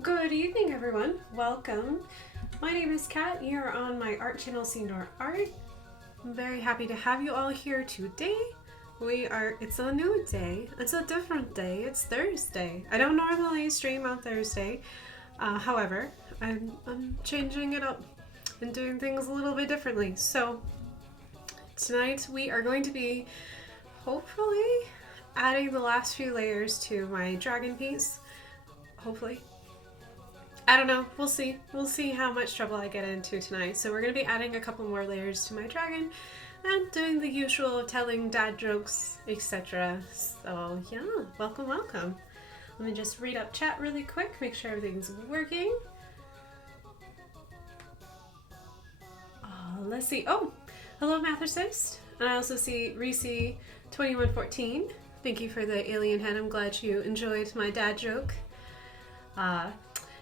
Good evening, everyone. Welcome. My name is Kat. You're on my art channel, Senior Art. I'm very happy to have you all here today. It's a new day. It's a different day. It's Thursday. I don't normally stream on Thursday. However, I'm changing it up and doing things a little bit differently. So tonight we are going to be hopefully adding the last few layers to my dragon piece. Hopefully. I don't know. We'll see. We'll see how much trouble I get into tonight. So we're going to be adding a couple more layers to my dragon and doing the usual telling dad jokes, etc. So yeah, welcome, welcome. Let me just read up chat really quick, make sure everything's working. Let's see. Oh, hello, Mathersist. And I also see Reese2114. Thank you for the alien head. I'm glad you enjoyed my dad joke.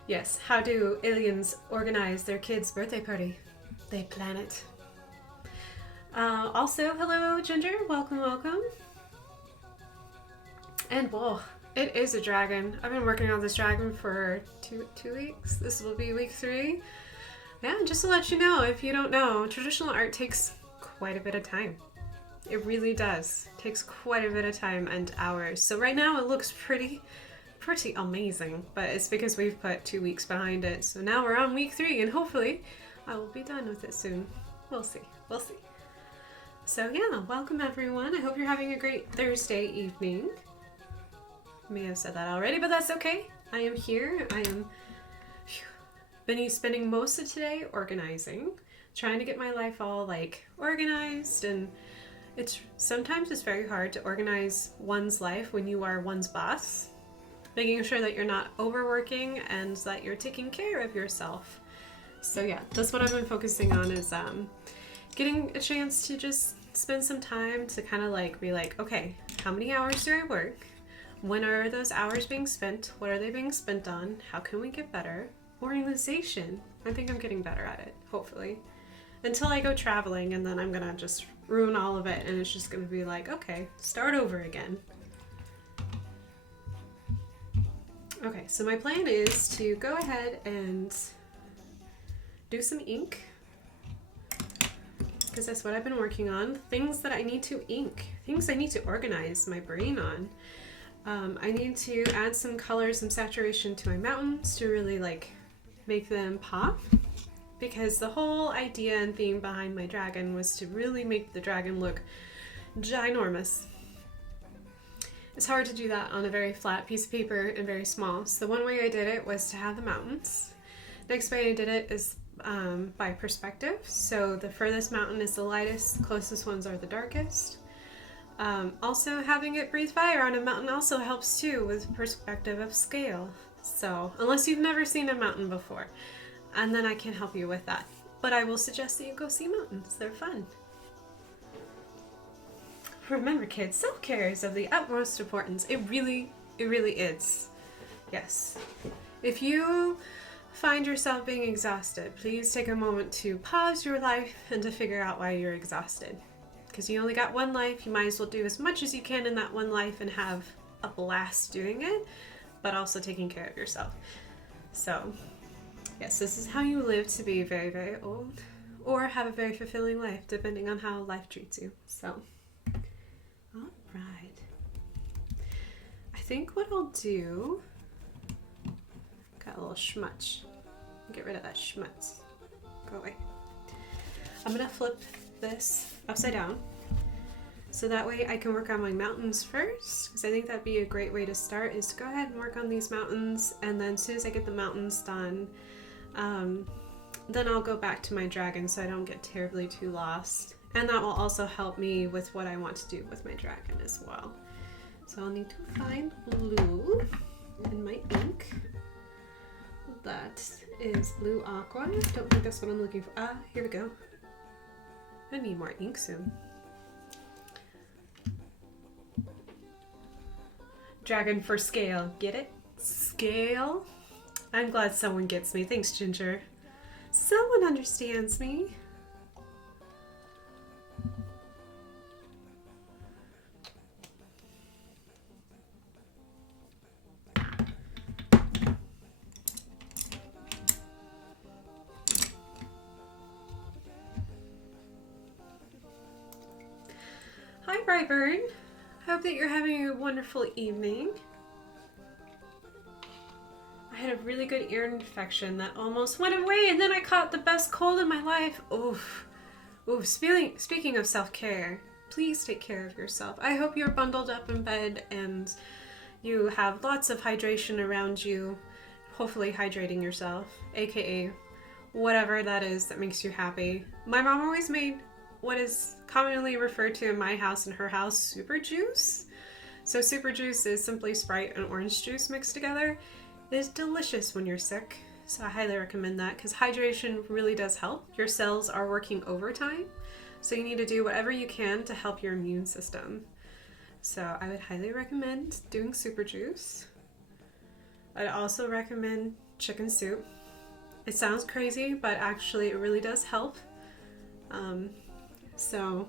Yes, how do aliens organize their kids' birthday party? They plan it. Also, hello, Ginger. Welcome, welcome. And whoa, it is a dragon. I've been working on this dragon for two weeks. This will be week 3. Yeah, just to let you know, if you don't know, traditional art takes quite a bit of time. It really does. It takes quite a bit of time and hours. So right now it looks pretty amazing, but it's because we've put 2 weeks behind it. So now we're on week 3 and hopefully I will be done with it soon. We'll see. So yeah, welcome everyone. I hope you're having a great Thursday evening. I may have said that already, but that's okay. I am here. I am been spending most of today organizing, trying to get my life all like organized, and sometimes it's very hard to organize one's life when you are one's boss. Making sure that you're not overworking and that you're taking care of yourself. So yeah, that's what I've been focusing on, is getting a chance to just spend some time to kind of like be like, okay, how many hours do I work? When are those hours being spent? What are they being spent on? How can we get better? Organization. I think I'm getting better at it, hopefully. Until I go traveling, and then I'm gonna just ruin all of it and it's just gonna be like, okay, start over again. Okay, so my plan is to go ahead and do some ink, because that's what I've been working on. Things that I need to ink, things I need to organize my brain on. I need to add some color, some saturation to my mountains to really like make them pop, because the whole idea and theme behind my dragon was to really make the dragon look ginormous. It's hard to do that on a very flat piece of paper and very small. So the one way I did it was to have the mountains. Next way I did it is by perspective. So the furthest mountain is the lightest, closest ones are the darkest. Also, having it breathe fire on a mountain also helps too with perspective of scale. So unless you've never seen a mountain before, and then I can help you with that. But I will suggest that you go see mountains. They're fun. Remember, kids, self-care is of the utmost importance. It really is. Yes. If you find yourself being exhausted, please take a moment to pause your life and to figure out why you're exhausted. Because you only got one life, you might as well do as much as you can in that one life and have a blast doing it, but also taking care of yourself. So, yes, this is how you live to be very, very old, or have a very fulfilling life, depending on how life treats you. So, alright. I think what I'll do, got a little schmutz. Get rid of that schmutz. Go away. I'm gonna flip this upside down, so that way I can work on my mountains first, because I think that'd be a great way to start, is to go ahead and work on these mountains, and then as soon as I get the mountains done, then I'll go back to my dragon so I don't get terribly too lost. And that will also help me with what I want to do with my dragon as well. So I'll need to find blue in my ink. That is blue aqua. Don't think that's what I'm looking for. Ah, here we go. I need more ink soon. Dragon for scale. Get it? Scale? I'm glad someone gets me. Thanks, Ginger. Someone understands me. Brightburn. I hope that you're having a wonderful evening. I had a really good ear infection that almost went away, and then I caught the best cold in my life. Oof. Oof. Speaking of self-care, please take care of yourself. I hope you're bundled up in bed and you have lots of hydration around you. Hopefully hydrating yourself, aka whatever that is that makes you happy. My mom always made what is commonly referred to in my house and her house super juice. So super juice is simply Sprite and orange juice mixed together. It is delicious when you're sick, so I highly recommend that because hydration really does help. Your cells are working overtime, so you need to do whatever you can to help your immune system. So I would highly recommend doing super juice. I'd also recommend chicken soup. It sounds crazy, but actually it really does help. So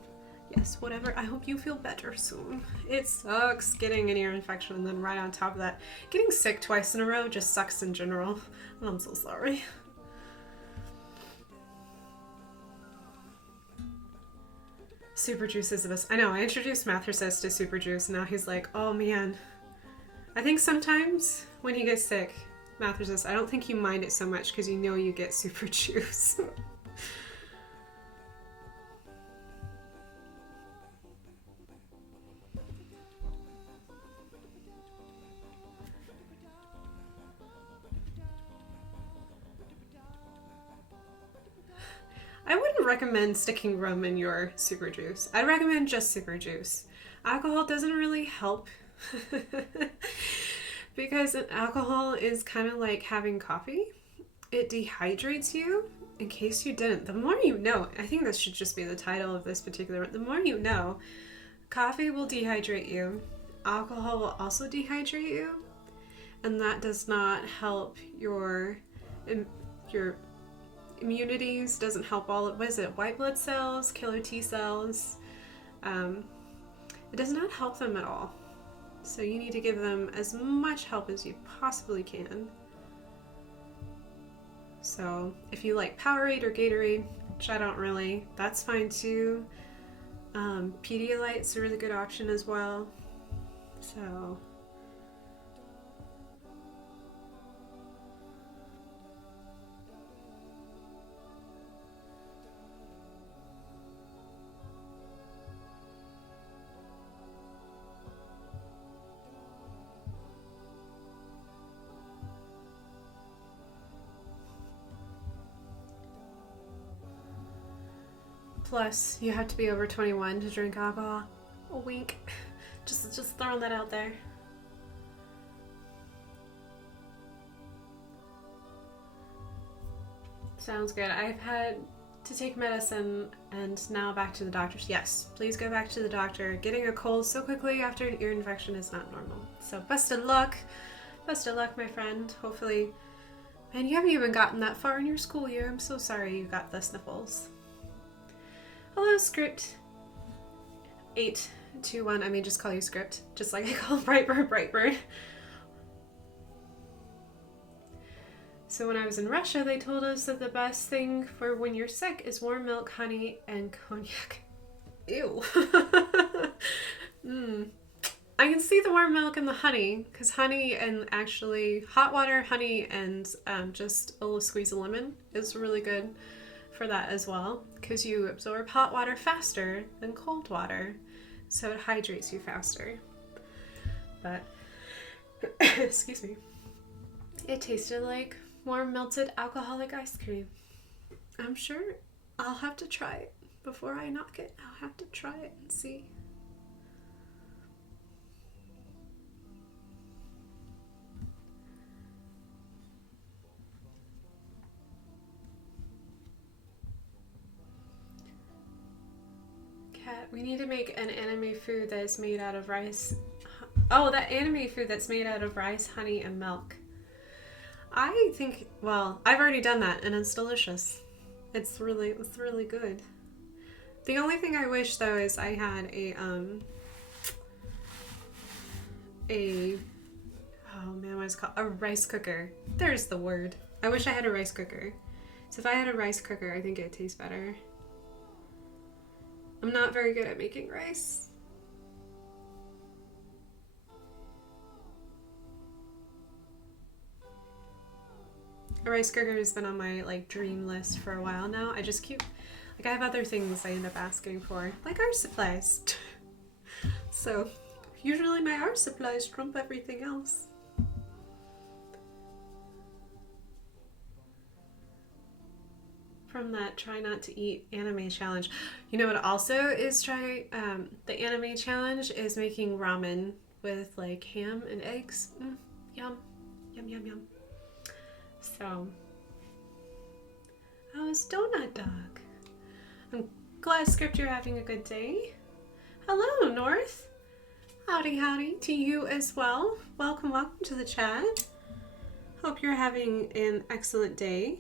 yes, whatever. I hope you feel better soon. It sucks getting an ear infection, and then right on top of that, getting sick twice in a row just sucks in general. And I'm so sorry. Super juice is the best. I know, I introduced Mathersus to super juice, and now he's like, oh man. I think sometimes when he gets sick, Mathersus, I don't think you mind it so much because you know you get super juice. I wouldn't recommend sticking rum in your super juice. I'd recommend just super juice. Alcohol doesn't really help because alcohol is kind of like having coffee. It dehydrates you. In case you didn't, the more you know, I think this should just be the title of this particular one. The more you know, coffee will dehydrate you. Alcohol will also dehydrate you. And that does not help your immunities, doesn't help white blood cells, killer T cells. It does not help them at all. So you need to give them as much help as you possibly can. So if you like Powerade or Gatorade, which I don't really, that's fine too. Pedialyte's a really good option as well. So plus, you have to be over 21 to drink alcohol. A wink. Just throwing that out there. Sounds good. I've had to take medicine and now back to the doctor's. Yes, please go back to the doctor. Getting a cold so quickly after an ear infection is not normal. So best of luck. Best of luck, my friend. Hopefully. Man, you haven't even gotten that far in your school year. I'm so sorry you got the sniffles. Hello, Script 821. I may just call you Script, just like I call Brightbird. So when I was in Russia, they told us that the best thing for when you're sick is warm milk, honey, and cognac. Ew. I can see the warm milk and the honey, because honey and actually hot water, honey, and just a little squeeze of lemon is really good for that as well, because you absorb hot water faster than cold water, so it hydrates you faster. But excuse me, it tasted like warm melted alcoholic ice cream. I'm sure I'll have to try it before I knock it. I'll have to try it and see. We need to make an anime food that's made out of rice. Oh, that anime food that's made out of rice, honey, and milk. I think, well, I've already done that and it's delicious. It's really good. The only thing I wish though is I had oh man, what is it called? A rice cooker. There's the word. I wish I had a rice cooker. So if I had a rice cooker, I think it'd taste better. I'm not very good at making rice. A rice cooker has been on my like dream list for a while now. I just keep like I have other things I end up asking for, like art supplies. So usually my art supplies trump everything else. From that try not to eat anime challenge. You know what also is the anime challenge is making ramen with like ham and eggs. Yum. Yum yum yum. So how's Donut Dog? I'm glad Script you're having a good day. Hello North. Howdy howdy to you as well. Welcome to the chat. Hope you're having an excellent day.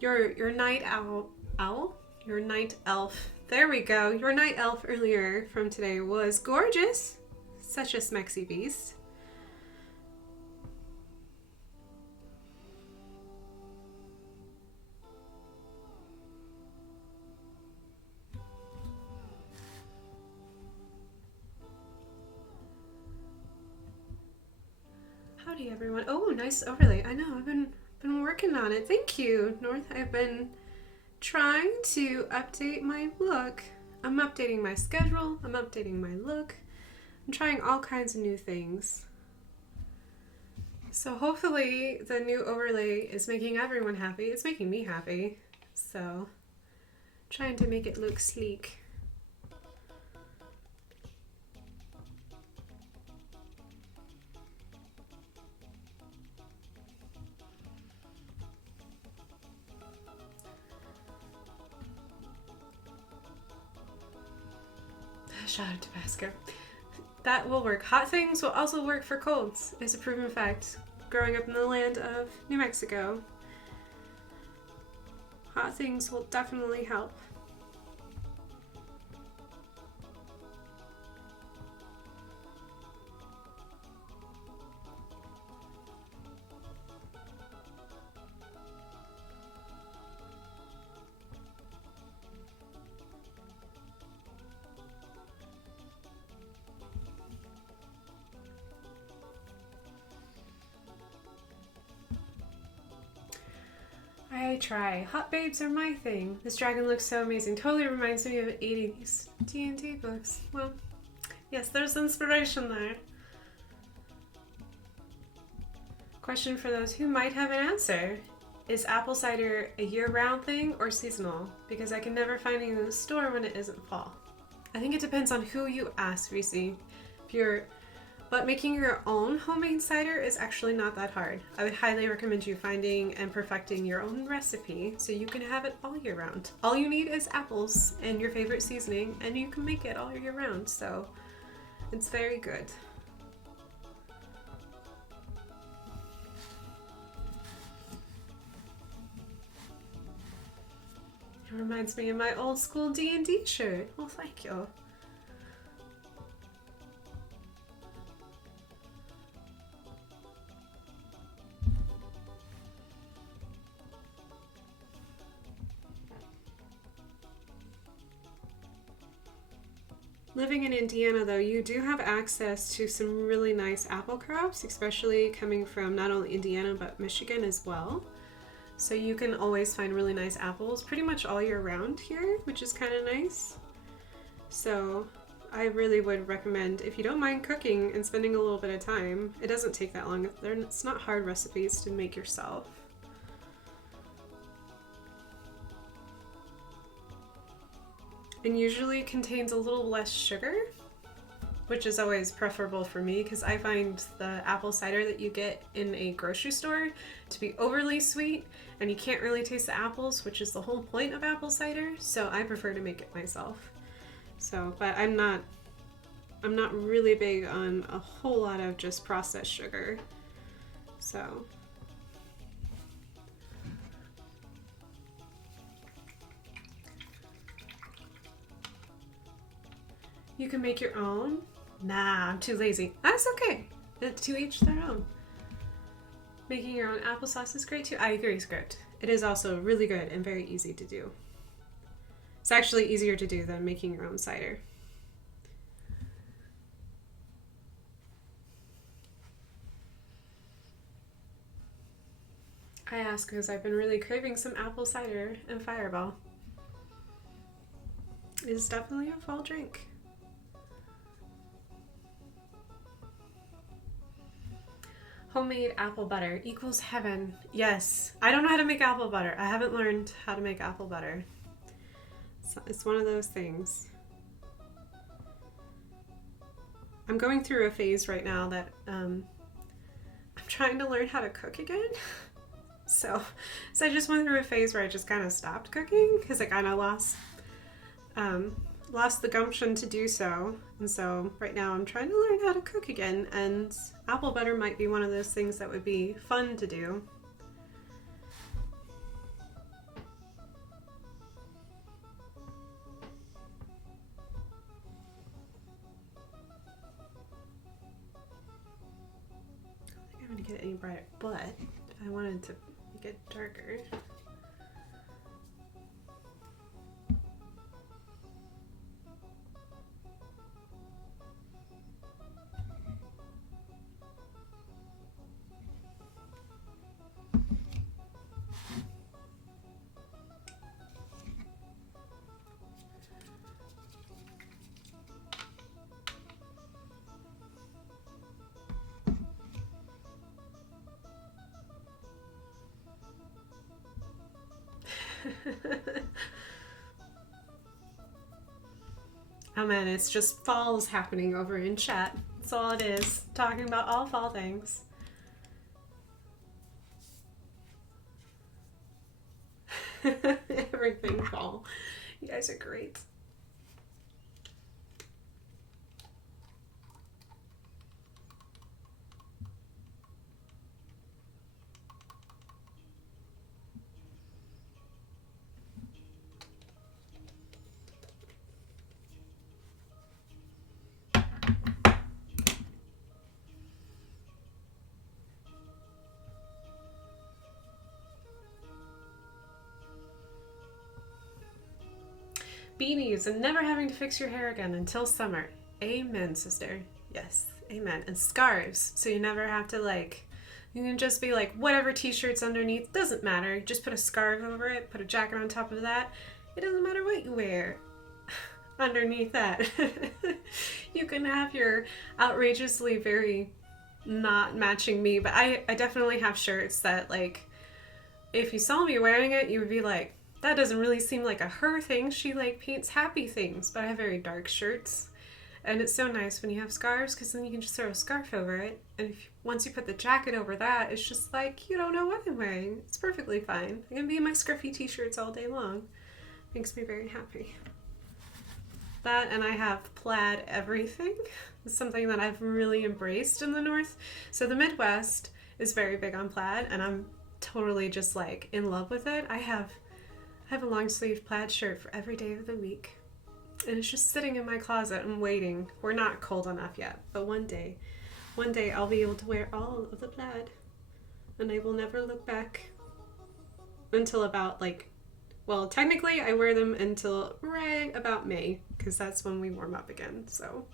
Your night owl? Your night elf. There we go. Your night elf earlier from today was gorgeous. Such a smexy beast. Howdy everyone. Oh, nice overlay. I know, I've been working on it. Thank you, North. I've been trying to update my look. I'm updating my schedule. I'm updating my look. I'm trying all kinds of new things. So hopefully the new overlay is making everyone happy. It's making me happy. So trying to make it look sleek. Shout out to Tabasco. That will work. Hot things will also work for colds. It's a proven fact. Growing up in the land of New Mexico, hot things will definitely help. I try. Hot babes are my thing. This dragon looks so amazing. Totally reminds me of 80s D&D books. Well, yes, there's inspiration there. Question for those who might have an answer. Is apple cider a year-round thing or seasonal? Because I can never find it in the store when it isn't fall. I think it depends on who you ask, Reese. But making your own homemade cider is actually not that hard. I would highly recommend you finding and perfecting your own recipe so you can have it all year round. All you need is apples and your favorite seasoning, and you can make it all year round, so it's very good. It reminds me of my old school D&D shirt. Oh, thank you. Living in Indiana, though, you do have access to some really nice apple crops, especially coming from not only Indiana, but Michigan as well. So you can always find really nice apples pretty much all year round here, which is kind of nice. So I really would recommend, if you don't mind cooking and spending a little bit of time, it doesn't take that long. It's not hard recipes to make yourself. And usually contains a little less sugar, which is always preferable for me because I find the apple cider that you get in a grocery store to be overly sweet and you can't really taste the apples, which is the whole point of apple cider, so I prefer to make it myself. So, but I'm not really big on a whole lot of just processed sugar. So you can make your own. Nah, I'm too lazy. That's okay. To each their own. Making your own applesauce is great too. I agree, Script. It is also really good and very easy to do. It's actually easier to do than making your own cider. I ask because I've been really craving some apple cider and Fireball. It's definitely a fall drink. Homemade apple butter equals heaven. Yes, I don't know how to make apple butter. I haven't learned how to make apple butter. So it's one of those things. I'm going through a phase right now that I'm trying to learn how to cook again. So I just went through a phase where I just kind of stopped cooking because I kind of lost the gumption to do so. And so right now I'm trying to learn how to cook again, and apple butter might be one of those things that would be fun to do. I don't think I'm going to get any brighter, but if I wanted to make it darker. Oh man, it's just falls happening over in chat. That's all it is. Talking about all fall things. Everything fall. You guys are great. Beanies and never having to fix your hair again until summer. Amen, sister. Yes, amen. And scarves, so you never have to you can just be whatever t-shirts underneath, doesn't matter. Just put a scarf over it, put a jacket on top of that. It doesn't matter what you wear underneath that. You can have your outrageously very not matching me, but I definitely have shirts that if you saw me wearing it, you would be like, that doesn't really seem like a her thing. She paints happy things, but I have very dark shirts. And it's so nice when you have scarves because then you can just throw a scarf over it. And once you put the jacket over that, it's just you don't know what I'm wearing. It's perfectly fine. I can be in my scruffy t-shirts all day long. Makes me very happy. That, and I have plaid everything. It's something that I've really embraced in the North. So the Midwest is very big on plaid, and I'm totally just in love with it. I have a long sleeve plaid shirt for every day of the week, and it's just sitting in my closet and waiting. We're not cold enough yet, but one day I'll be able to wear all of the plaid, and I will never look back until about well, technically I wear them until right about May, because that's when we warm up again. So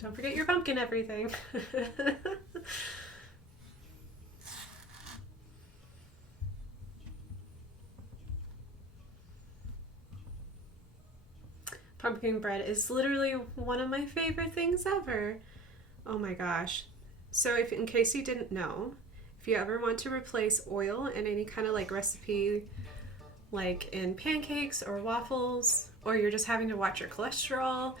don't forget your pumpkin everything. Pumpkin bread is literally one of my favorite things ever. Oh my gosh. So in case you didn't know, if you ever want to replace oil in any kind of recipe, in pancakes or waffles, or you're just having to watch your cholesterol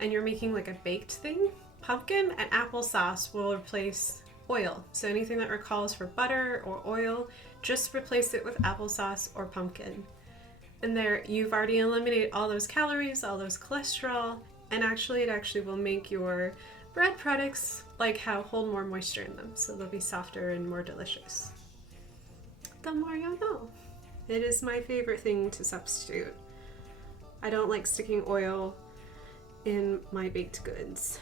and you're making a baked thing, pumpkin and applesauce will replace oil. So anything that recalls for butter or oil, just replace it with applesauce or pumpkin. And there you've already eliminated all those calories, all those cholesterol, and it actually will make your bread products hold more moisture in them, so they'll be softer and more delicious. The more you know. It is my favorite thing to substitute. I don't like sticking oil in my baked goods.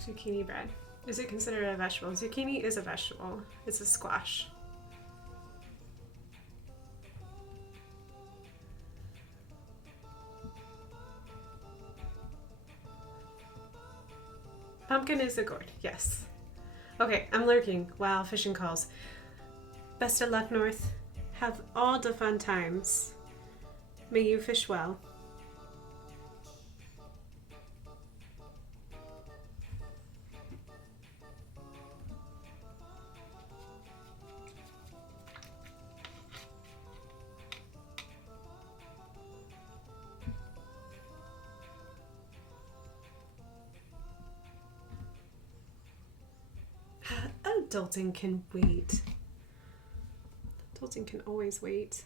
Zucchini bread. Is it considered a vegetable? Zucchini is a vegetable. It's a squash. Pumpkin is a gourd, yes. Okay, I'm lurking. Wow, fishing calls. Best of luck, North. Have all the fun times. May you fish well. Adulting can wait. Adulting can always wait.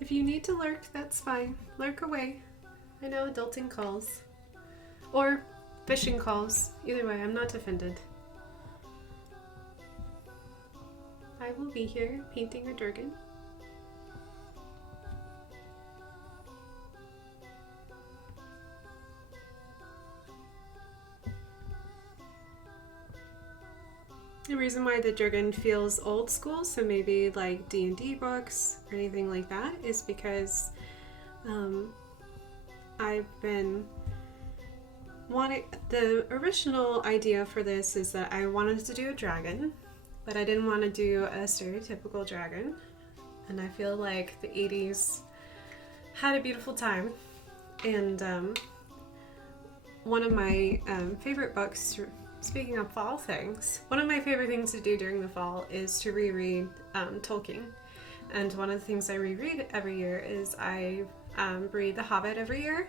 If you need to lurk, that's fine. Lurk away. I know adulting calls. Or fishing calls. Either way, I'm not offended. I will be here painting a dragon. The reason why the Dragon feels old school, so maybe like D&D books or anything like that, is because I've been wanting, the original idea for this is that I wanted to do a dragon, but I didn't want to do a stereotypical dragon, and I feel like the 80s had a beautiful time, and one of my favorite books, speaking of fall things, one of my favorite things to do during the fall is to reread Tolkien. And one of the things I reread every year is I read The Hobbit every year.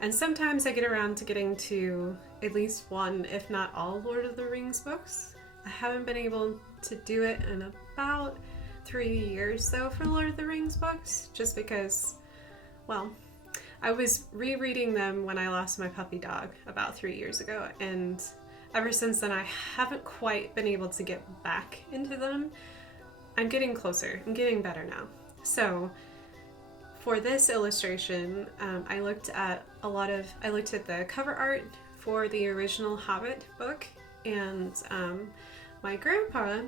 And sometimes I get around to getting to at least one, if not all, Lord of the Rings books. I haven't been able to do it in about 3 years though for Lord of the Rings books, just because, well, I was rereading them when I lost my puppy dog about 3 years ago, and ever since then, I haven't quite been able to get back into them. I'm getting closer. I'm getting better now. So for this illustration, I looked at the cover art for the original Hobbit book, and my grandpa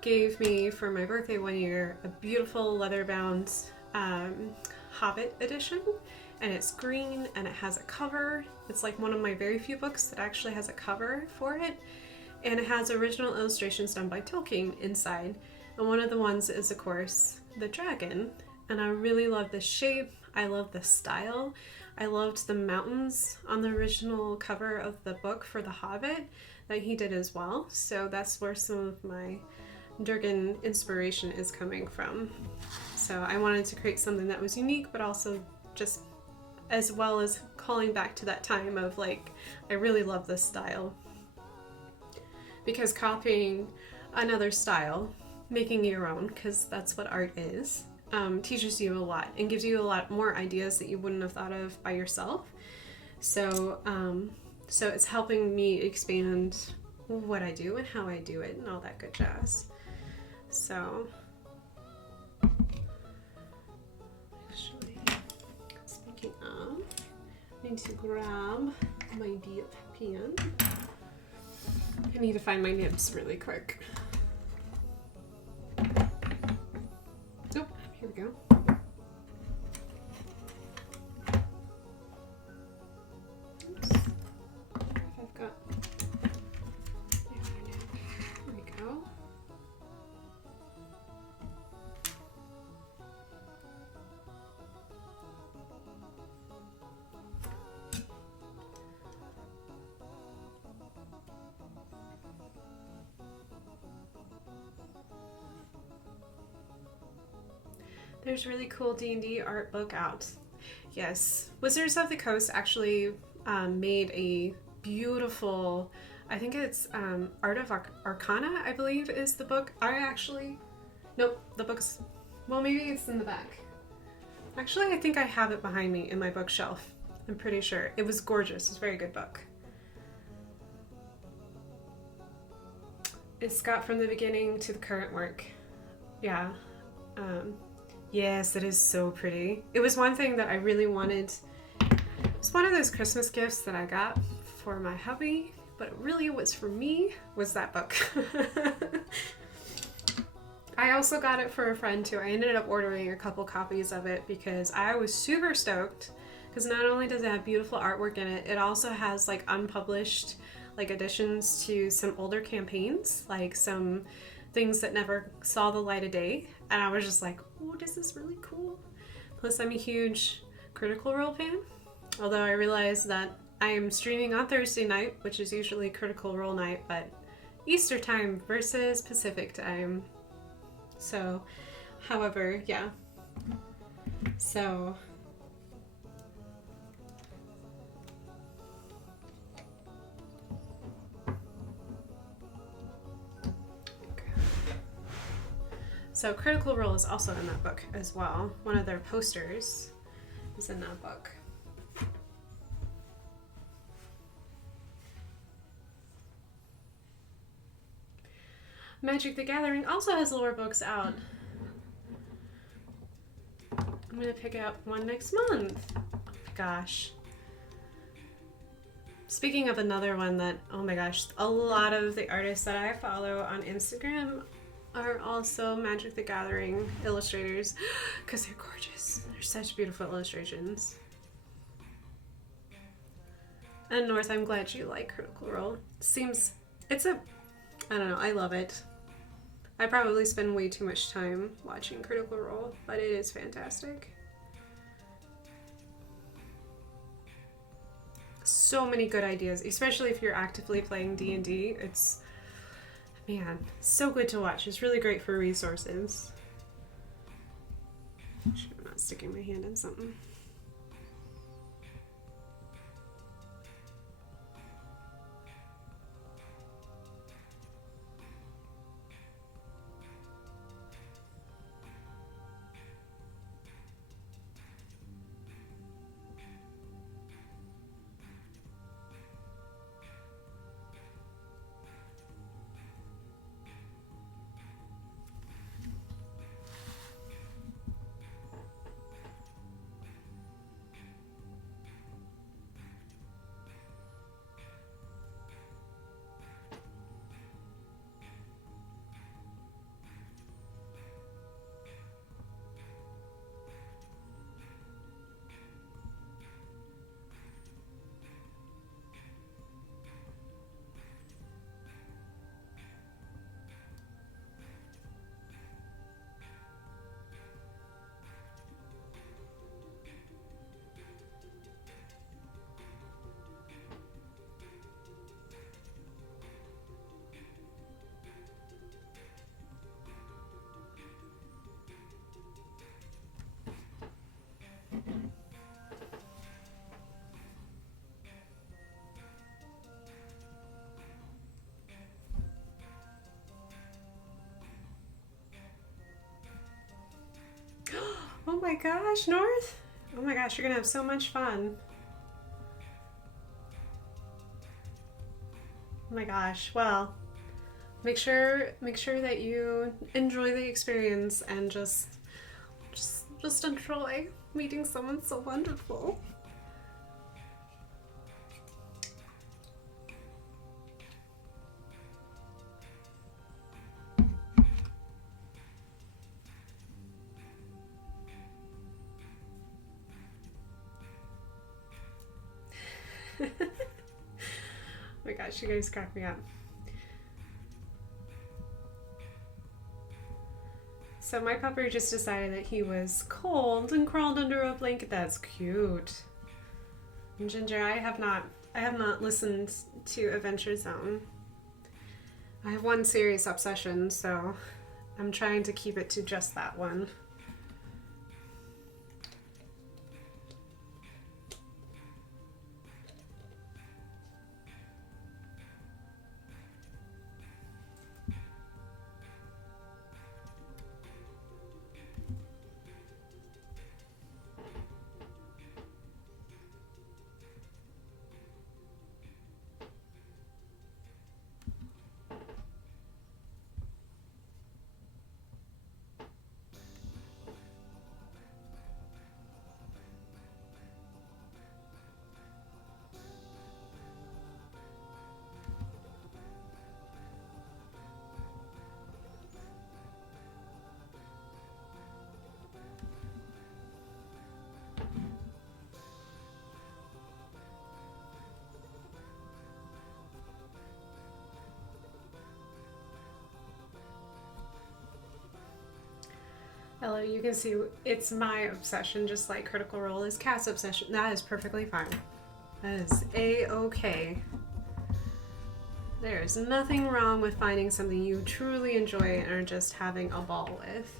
gave me for my birthday one year a beautiful leather-bound Hobbit edition. And it's green and it has a cover. It's like one of my very few books that actually has a cover for it. And it has original illustrations done by Tolkien inside. And one of the ones is, of course, the dragon. And I really love the shape. I love the style. I loved the mountains on the original cover of the book for The Hobbit that he did as well. So that's where some of my dragon inspiration is coming from. So I wanted to create something that was unique, but also just as well as calling back to that time of like, I really love this style. Because copying another style, making your own, because that's what art is, teaches you a lot and gives you a lot more ideas that you wouldn't have thought of by yourself. So, so it's helping me expand what I do and how I do it and all that good jazz. So, I need to grab my dip pen. I need to find my nibs really quick. Oh, here we go. Oops. I've got. There we go. There's really cool D&D art book out. Yes, Wizards of the Coast actually made a beautiful, I think it's Art of Arcana, I believe is the book. Nope, the book's, well, maybe it's in the back. Actually, I think I have it behind me in my bookshelf. I'm pretty sure. It was gorgeous. It's a very good book. It's got from the beginning to the current work. Yeah. Yes, it is so pretty. It was one thing that I really wanted. It's one of those Christmas gifts that I got for my hubby, but really was for me, was that book. I also got it for a friend too. I ended up ordering a couple copies of it because I was super stoked, because not only does it have beautiful artwork in it, it also has like unpublished like additions to some older campaigns, like some things that never saw the light of day. And I was just like, oh, this is really cool. Plus I'm a huge Critical Role fan, although I realize that I am streaming on Thursday night, which is usually Critical Role night, but Easter time versus Pacific time. So, however, yeah. So, Critical Role is also in that book as well. One of their posters is in that book. Magic the Gathering also has lore books out. I'm gonna pick up one next month. Oh my gosh. Speaking of another one that, oh my gosh, a lot of the artists that I follow on Instagram are also Magic the Gathering illustrators, because they're gorgeous. They're such beautiful illustrations. And North, I'm glad you like Critical Role. I don't know, I love it. I probably spend way too much time watching Critical Role, but it is fantastic. So many good ideas, especially if you're actively playing D&D. It's, man, so good to watch. It's really great for resources. I'm not sticking my hand in something. Oh my gosh, North! Oh my gosh, you're gonna have so much fun. Oh my gosh, well, make sure that you enjoy the experience and just enjoy meeting someone so wonderful. Oh my gosh, you guys crack me up. So my pupper just decided that he was cold and crawled under a blanket. That's cute. And Ginger, I have not listened to Adventure Zone. I have one serious obsession, so I'm trying to keep it to just that one. Hello, you can see it's my obsession, just like Critical Role is Cat's obsession. That is perfectly fine. That is A-okay. There's nothing wrong with finding something you truly enjoy and are just having a ball with.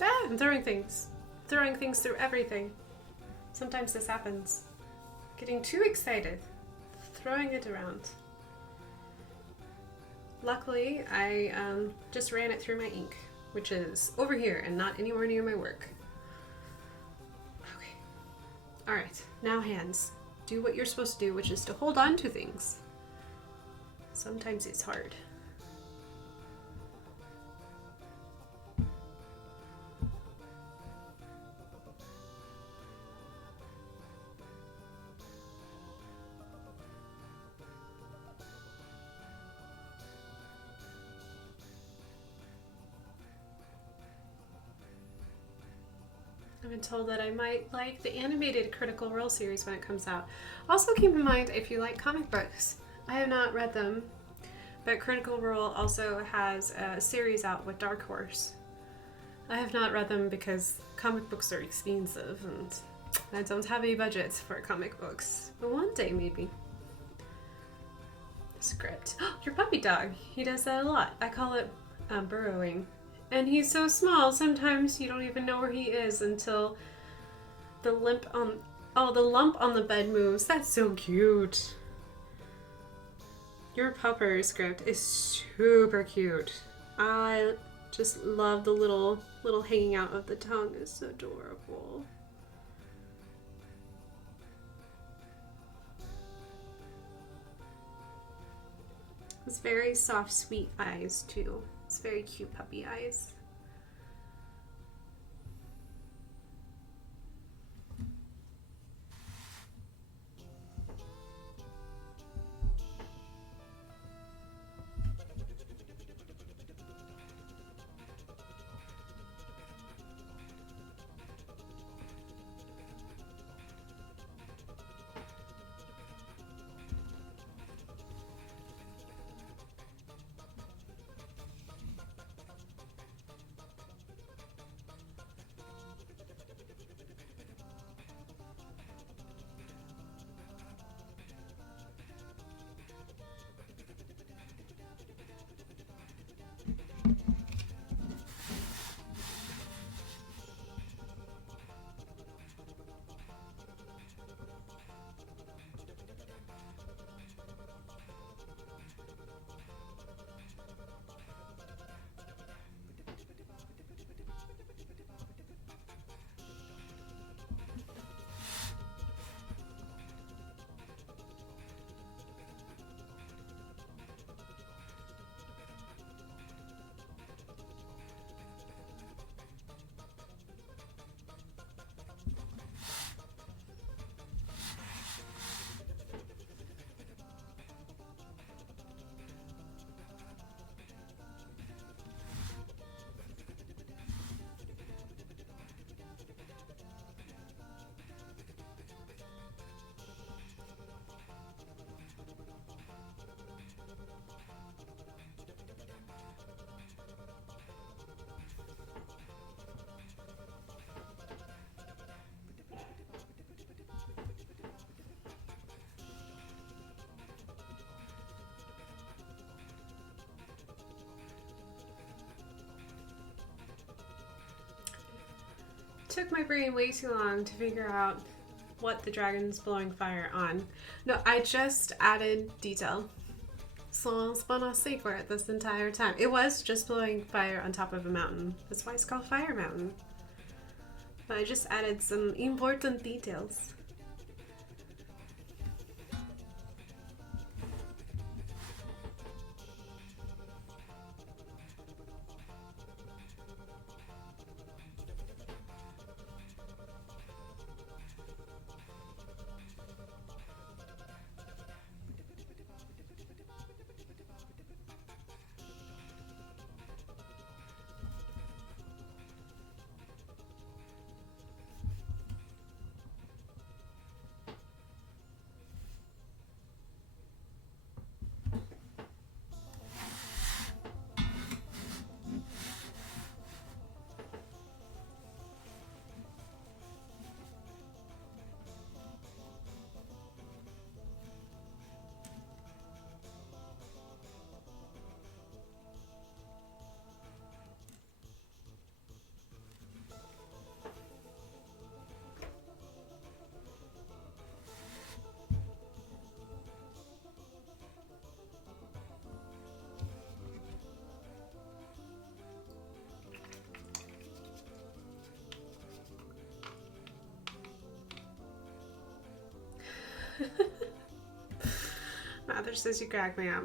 Ah, I'm throwing things. Throwing things through everything. Sometimes this happens. Getting too excited. Throwing it around. Luckily, I just ran it through my ink, which is over here and not anywhere near my work. Okay. All right, now hands. Do what you're supposed to do, which is to hold on to things. Sometimes it's hard. I've been told that I might like the animated Critical Role series when it comes out. Also keep in mind if you like comic books. I have not read them, but Critical Role also has a series out with Dark Horse. I have not read them because comic books are expensive and I don't have any budgets for comic books. But one day maybe. Script. Your puppy dog. He does that a lot. I call it burrowing. And he's so small, sometimes you don't even know where he is until the lump on the bed moves. That's so cute. Your pupper script is super cute. I just love the little hanging out of the tongue. It's adorable. It's very soft, sweet eyes too. It's very cute puppy eyes. Took my brain way too long to figure out what the dragon's blowing fire on. No, I just added detail. So it's been a secret this entire time. It was just blowing fire on top of a mountain. That's why it's called Fire Mountain. But I just added some important details. Coach says you crack me up.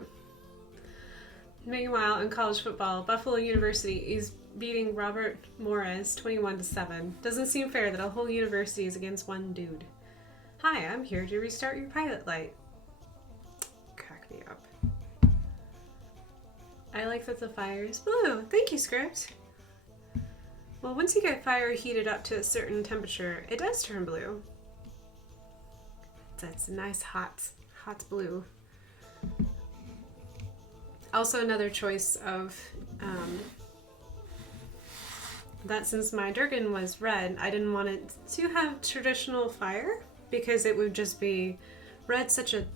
Meanwhile, in college football, Buffalo University is beating Robert Morris 21-7. Doesn't seem fair that a whole university is against one dude. Hi, I'm here to restart your pilot light. Crack me up. I like that the fire is blue. Thank you, script. Well, once you get fire heated up to a certain temperature, it does turn blue. That's a nice hot blue. Also another choice of that since my Durgan was red, I didn't want it to have traditional fire because it would just be red, such a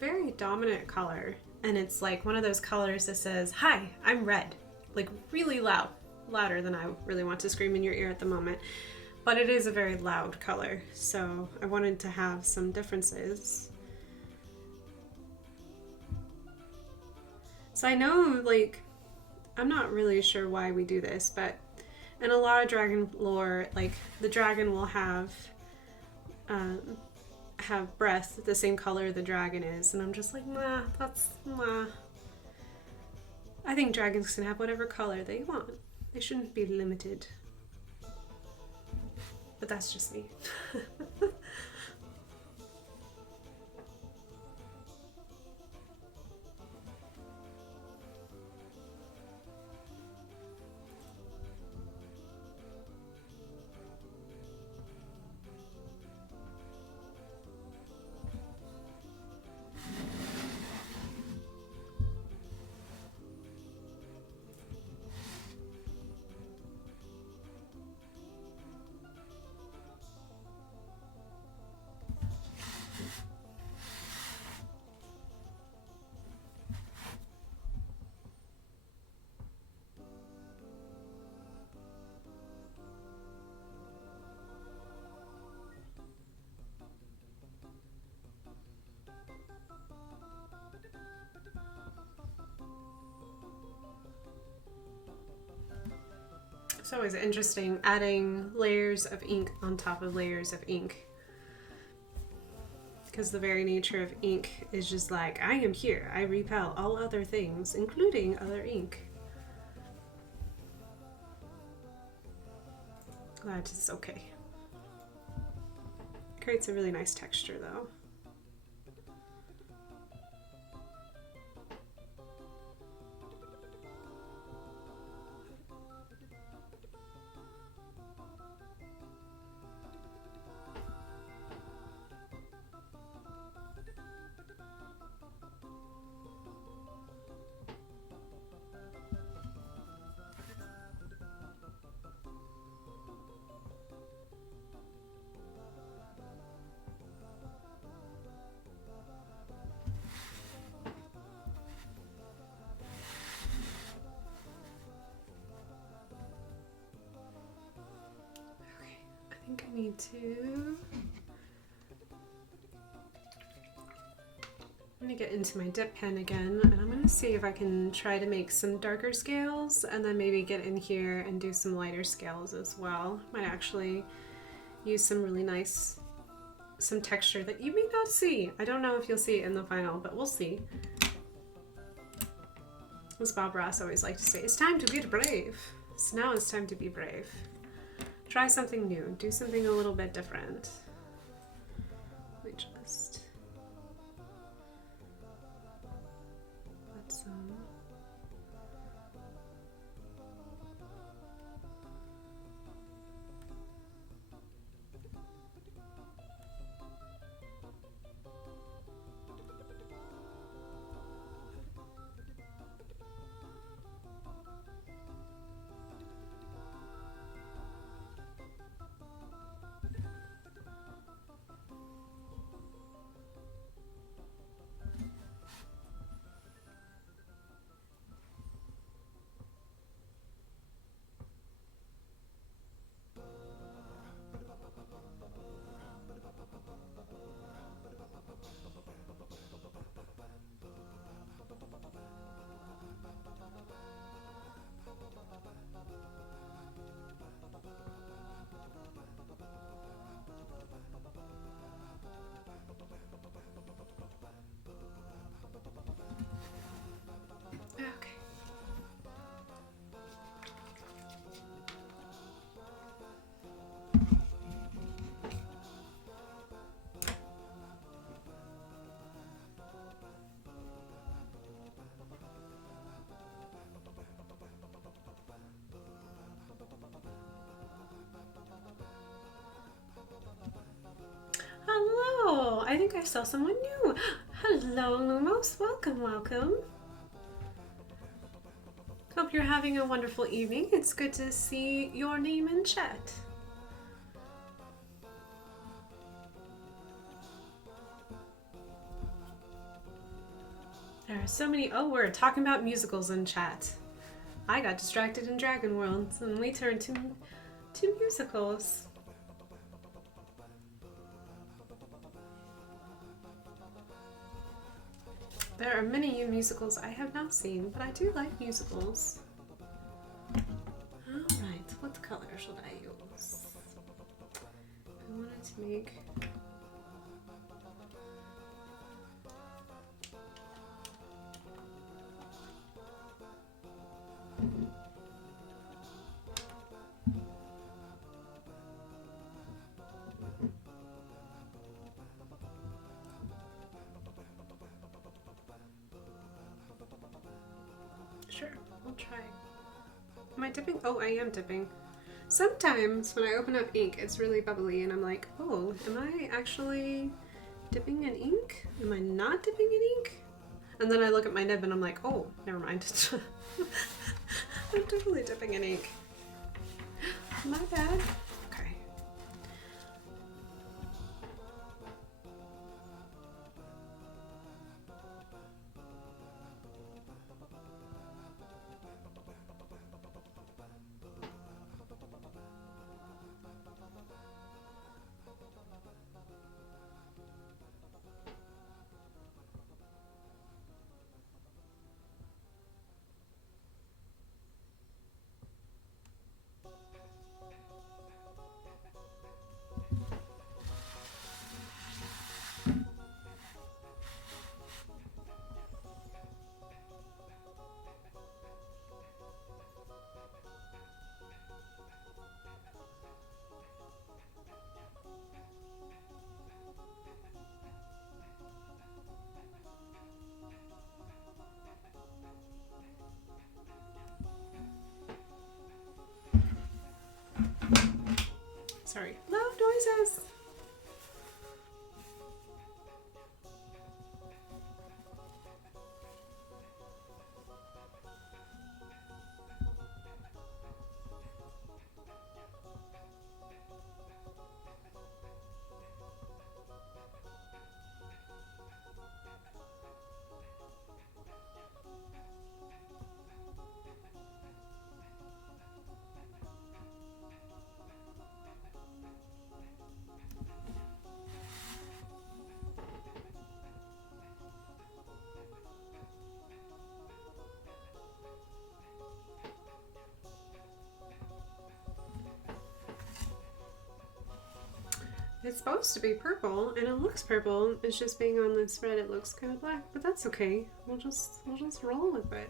very dominant color. And it's like one of those colors that says, hi, I'm red. Like really loud, louder than I really want to scream in your ear at the moment. But it is a very loud color. So I wanted to have some differences. So I know, like, I'm not really sure why we do this, but in a lot of dragon lore, like, the dragon will have breath the same color the dragon is, and I'm just like, nah. I think dragons can have whatever color they want. They shouldn't be limited. But that's just me. It's always interesting adding layers of ink on top of layers of ink. Because the very nature of ink is just like, I am here. I repel all other things, including other ink. That is okay. Creates a really nice texture though. I need to... I'm going to get into my dip pen again, and I'm going to see if I can try to make some darker scales, and then maybe get in here and do some lighter scales as well. Might actually use some really nice, some texture that you may not see. I don't know if you'll see it in the final, but we'll see. As Bob Ross always liked to say, it's time to be brave. So now it's time to be brave. Try something new. Do something a little bit different. Let me just put some. I saw someone new. Hello, Lumos. Welcome, welcome. Hope you're having a wonderful evening. It's good to see your name in chat. There are so many. Oh, we're talking about musicals in chat. I got distracted in Dragon World, and we turned to musicals. There are many musicals I have not seen, but I do like musicals. Alright, what color should I use? I wanted to make... Sure, I'll try. Am I dipping? Oh, I am dipping. Sometimes when I open up ink, it's really bubbly and I'm like, oh, am I actually dipping in ink? Am I not dipping in ink? And then I look at my nib and I'm like, oh, never mind. I'm totally dipping in ink. My bad. Okay. Sorry. Loud noises. It's supposed to be purple, and it looks purple. It's just being on this red, it looks kind of black, but that's okay. We'll just roll with it.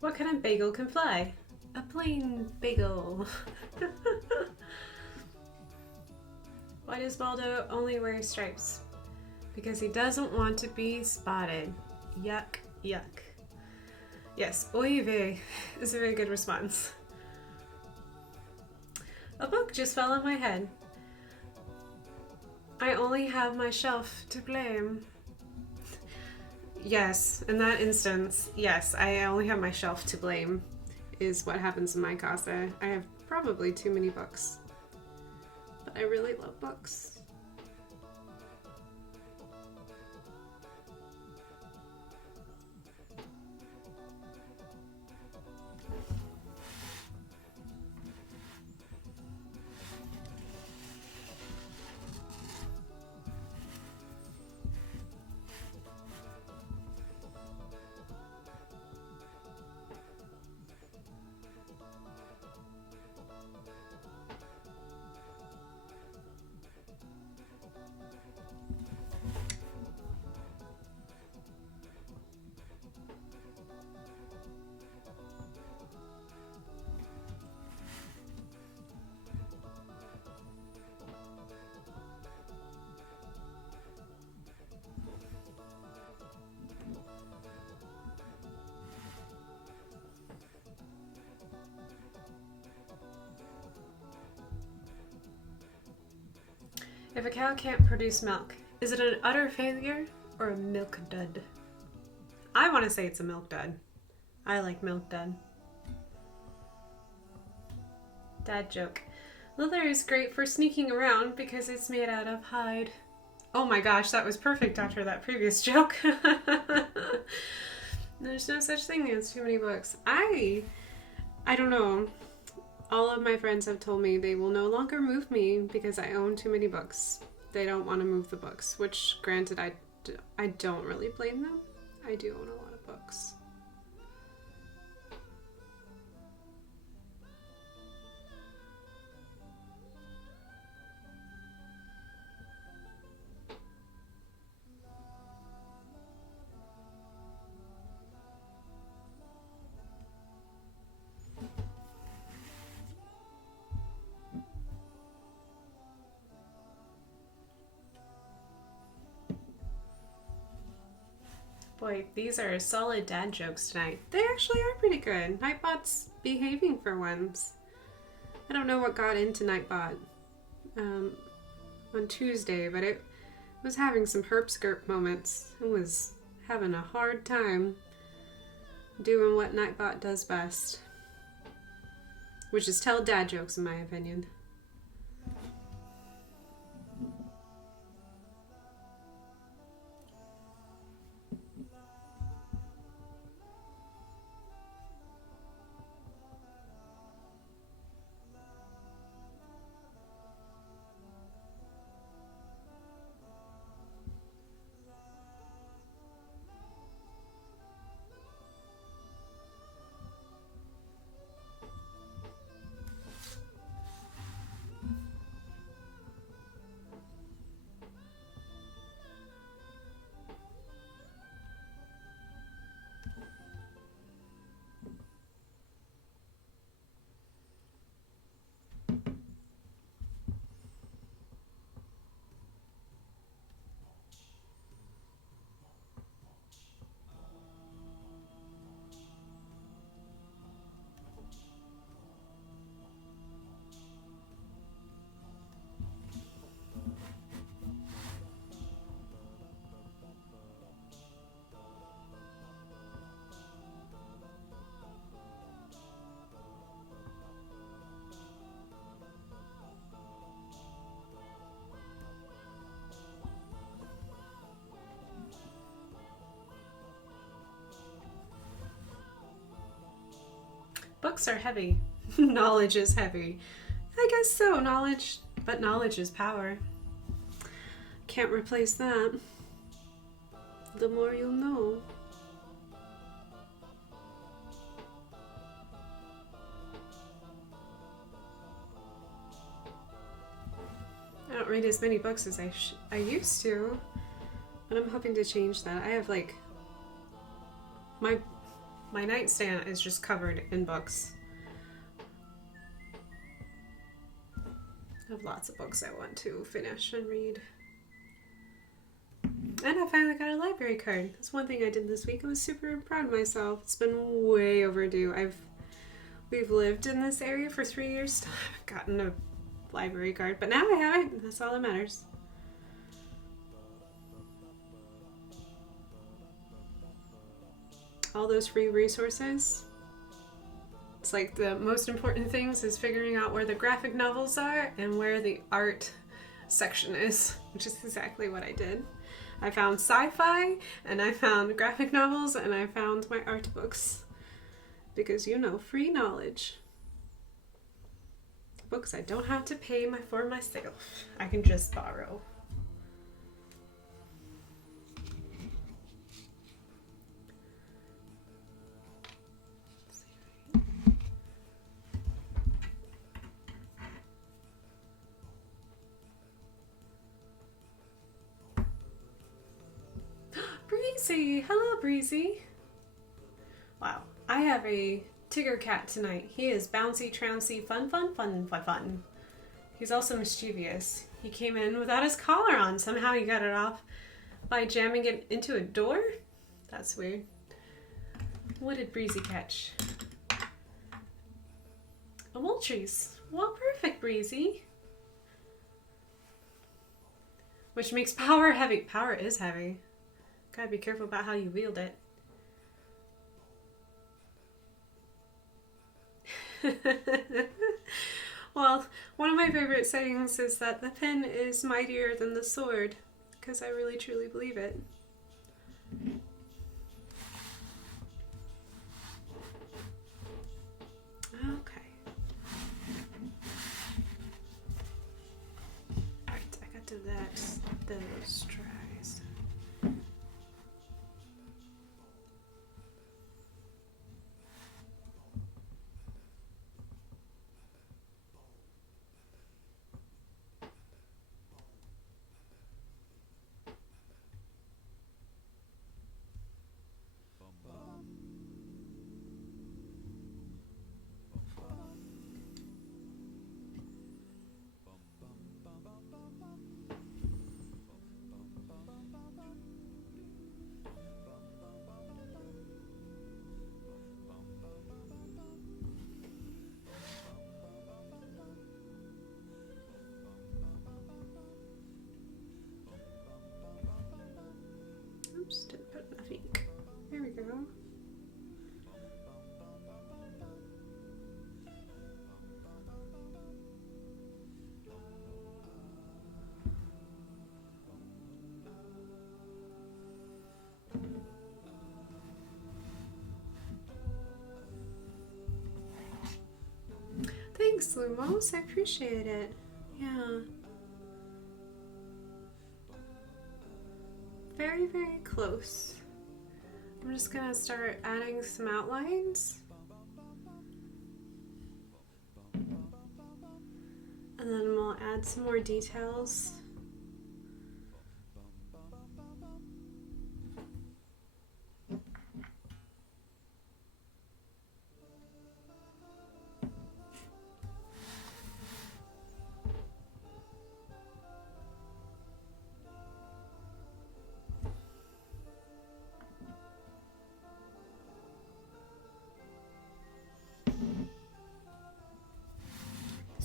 What kind of bagel can fly? A plain bagel. Why does Baldo only wear stripes? Because he doesn't want to be spotted. Yuck, yuck. Yes, oy vey is a very good response. A book just fell on my head. I only have my shelf to blame. Yes, in that instance, yes, I only have my shelf to blame, is what happens in my casa. I have probably too many books, but I really love books. If a cow can't produce milk, is it an utter failure or a milk dud? I want to say it's a milk dud. I like milk dud. Dad joke. Leather is great for sneaking around because it's made out of hide. Oh my gosh, that was perfect after that previous joke. There's no such thing as too many books. I don't know. All of my friends have told me they will no longer move me because I own too many books. They don't want to move the books, which granted I don't really blame them. I do own a lot of books. Boy, these are solid dad jokes tonight. They actually are pretty good. Nightbot's behaving for once. I don't know what got into Nightbot on Tuesday, but it was having some herp skirt moments. It was having a hard time doing what Nightbot does best, which is tell dad jokes, in my opinion. books are heavy. Knowledge is heavy. I guess so, but knowledge is power. Can't replace that. The more you'll know. I don't read as many books as I used to, but I'm hoping to change that. I have like my nightstand is just covered in books. I have lots of books I want to finish and read. And I finally got a library card. That's one thing I did this week. I was super proud of myself. It's been way overdue. We've lived in this area for 3 years. Still haven't gotten a library card, but now I have it. That's all that matters. All those free resources. It's like the most important things is figuring out where the graphic novels are and where the art section is, which is exactly what I did. I found sci-fi, and I found graphic novels, and I found my art books. Because, you know, free knowledge. Books I don't have to pay for myself. I can just borrow. Breezy! Hello, Breezy! Wow, I have a Tigger cat tonight. He is bouncy, trouncy, fun. He's also mischievous. He came in without his collar on. Somehow he got it off by jamming it into a door? That's weird. What did Breezy catch? A Moltres. Well, perfect, Breezy. Which makes power heavy. Power is heavy. Gotta be careful about how you wield it. Well, one of my favorite sayings is that the pen is mightier than the sword, because I really truly believe it. Okay. Alright, I got to those tries. Oops, didn't put enough ink. There we go. Thanks, Lumos. I appreciate it. Yeah. Very, very close. I'm just gonna start adding some outlines. And then we'll add some more details.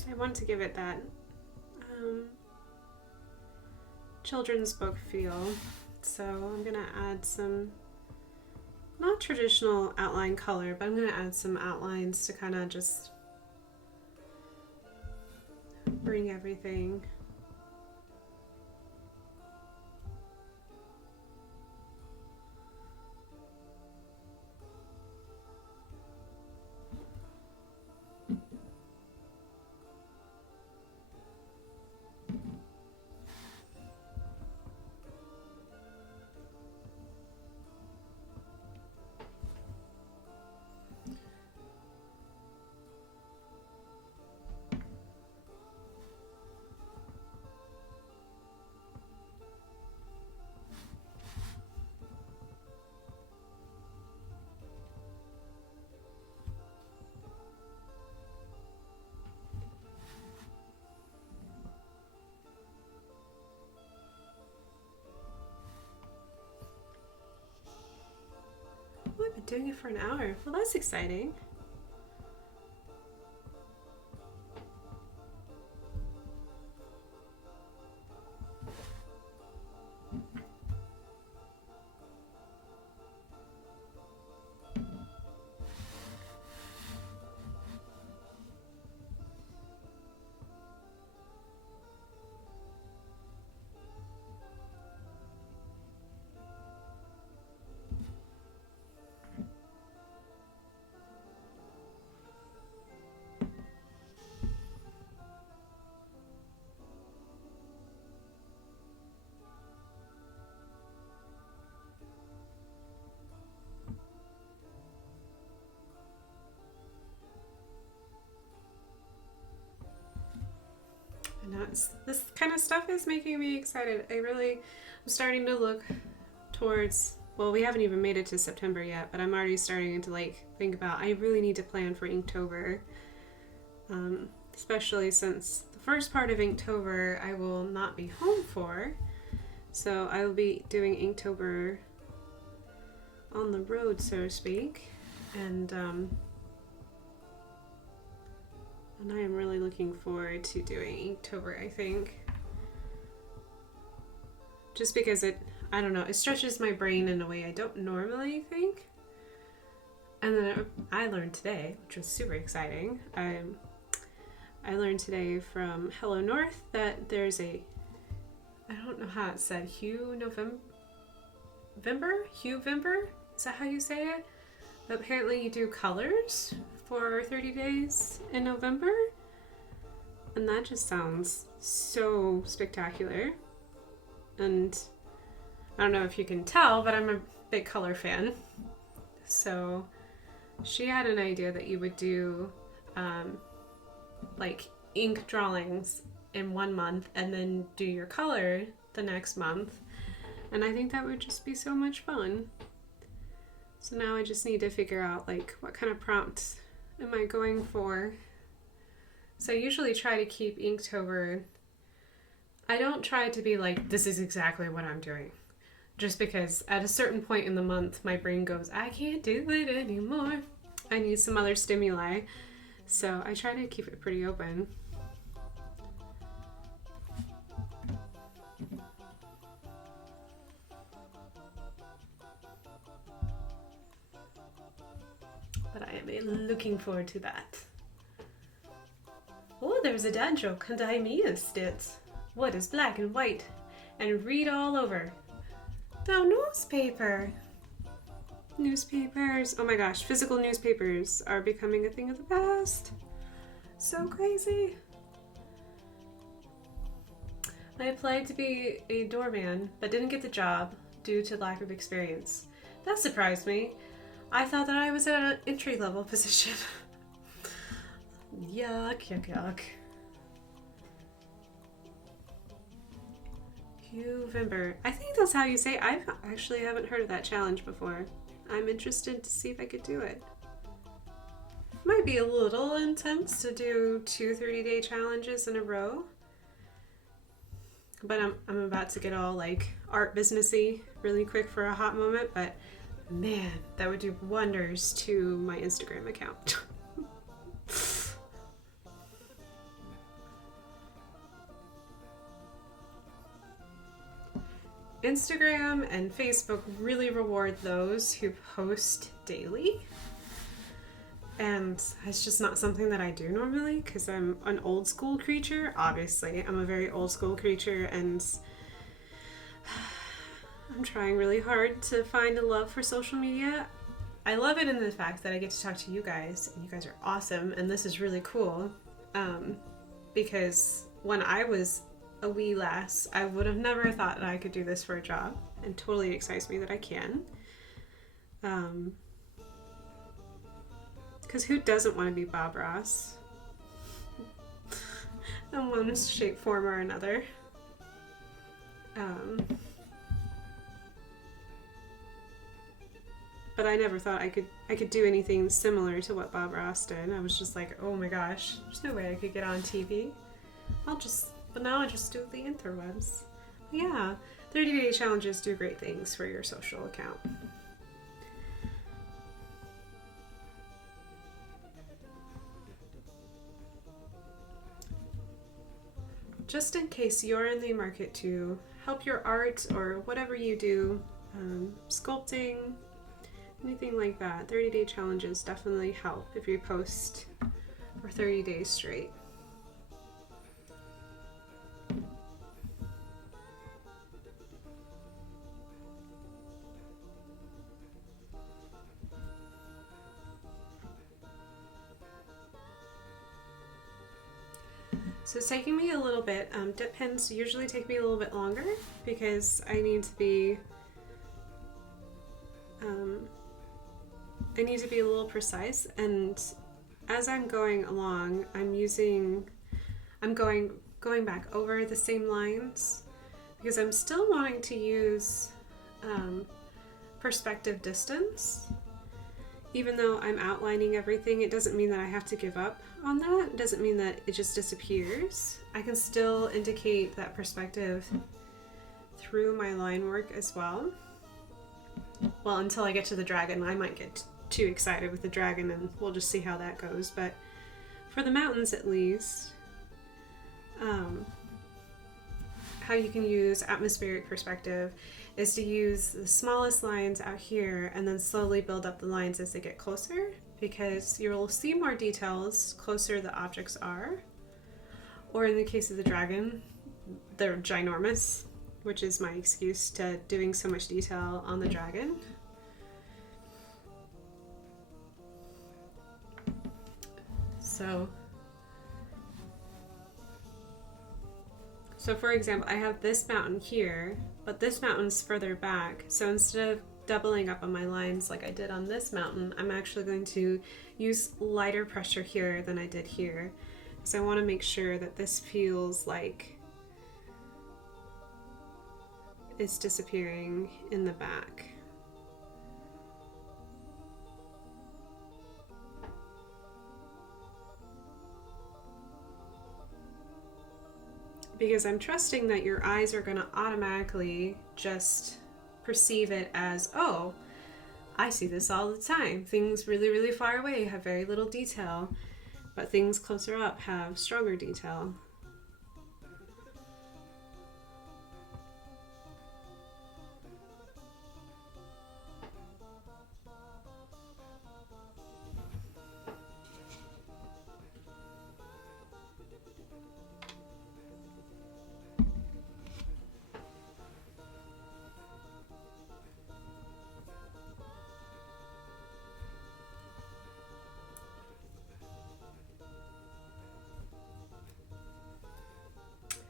I want to give it that children's book feel, so I'm gonna add some not traditional outline color, but I'm gonna add some outlines to kind of just bring everything. doing it for an hour. Well, that's exciting. This kind of stuff is making me excited. I'm starting to look towards, well, we haven't even made it to September yet, but I'm already starting to like think about, I really need to plan for Inktober, especially since the first part of Inktober I will not be home for, so I will be doing Inktober on the road, so to speak, and I am really looking forward to doing Inktober, I think. Just because I don't know, it stretches my brain in a way I don't normally think. And then I learned today, which was super exciting. I learned today from HelloNorth that there's I don't know how it's said, Hue November? Is that how you say it? Apparently you do colors for 30 days in November, and that just sounds so spectacular. And I don't know if you can tell, but I'm a big color fan. So she had an idea that you would do like ink drawings in 1 month and then do your color the next month, and I think that would just be so much fun. So now I just need to figure out like what kind of prompts am I going for. So I usually try to keep Inktober, I don't try to be like, this is exactly what I'm doing. Just because at a certain point in the month, my brain goes, I can't do it anymore. I need some other stimuli. So I try to keep it pretty open. But I am looking forward to that. Oh, there's a dad joke, and I missed it. What is black and white and read all over? The newspaper. Newspapers. Oh my gosh, physical newspapers are becoming a thing of the past. So crazy. I applied to be a doorman, but didn't get the job due to lack of experience. That surprised me. I thought that I was at an entry-level position. Yuck, yuck, yuck. November. I think that's how you say it. I actually haven't heard of that challenge before. I'm interested to see if I could do it. Might be a little intense to do 2 30-day challenges in a row. But I'm about to get all like art businessy really quick for a hot moment, but man, that would do wonders to my Instagram account. Instagram and Facebook really reward those who post daily. And it's just not something that I do normally because I'm an old school creature. Obviously, I'm a very old school creature, and I'm trying really hard to find a love for social media. I love it in the fact that I get to talk to you guys, and you guys are awesome, and this is really cool. Because when I was a wee lass, I would have never thought that I could do this for a job, and totally excites me that I can. Because who doesn't want to be Bob Ross? In one shape, form, or another. But I never thought I could do anything similar to what Bob Ross did. I was just like, oh my gosh, there's no way I could get on TV. But now I just do the interwebs. Yeah, 30-day challenges do great things for your social account. just in case you're in the market to help your art or whatever you do, sculpting, anything like that, 30-day challenges definitely help if you post for 30 days straight. So it's taking me a little bit. Dip pens usually take me a little bit longer because I need to be a little precise, and as I'm going along, I'm going back over the same lines because I'm still wanting to use perspective distance. Even though I'm outlining everything, it doesn't mean that I have to give up on that. It doesn't mean that it just disappears. I can still indicate that perspective through my line work as well. Well, until I get to the dragon, I might get too excited with the dragon and we'll just see how that goes. But for the mountains at least, how you can use atmospheric perspective is to use the smallest lines out here and then slowly build up the lines as they get closer, because you'll see more details closer the objects are. Or in the case of the dragon, they're ginormous, which is my excuse to doing so much detail on the dragon. So for example, I have this mountain here, but this mountain's further back. So instead of doubling up on my lines like I did on this mountain, I'm actually going to use lighter pressure here than I did here. So I want to make sure that this feels like it's disappearing in the back. Because I'm trusting that your eyes are going to automatically just perceive it as, oh, I see this all the time. Things really, really far away have very little detail, but things closer up have stronger detail.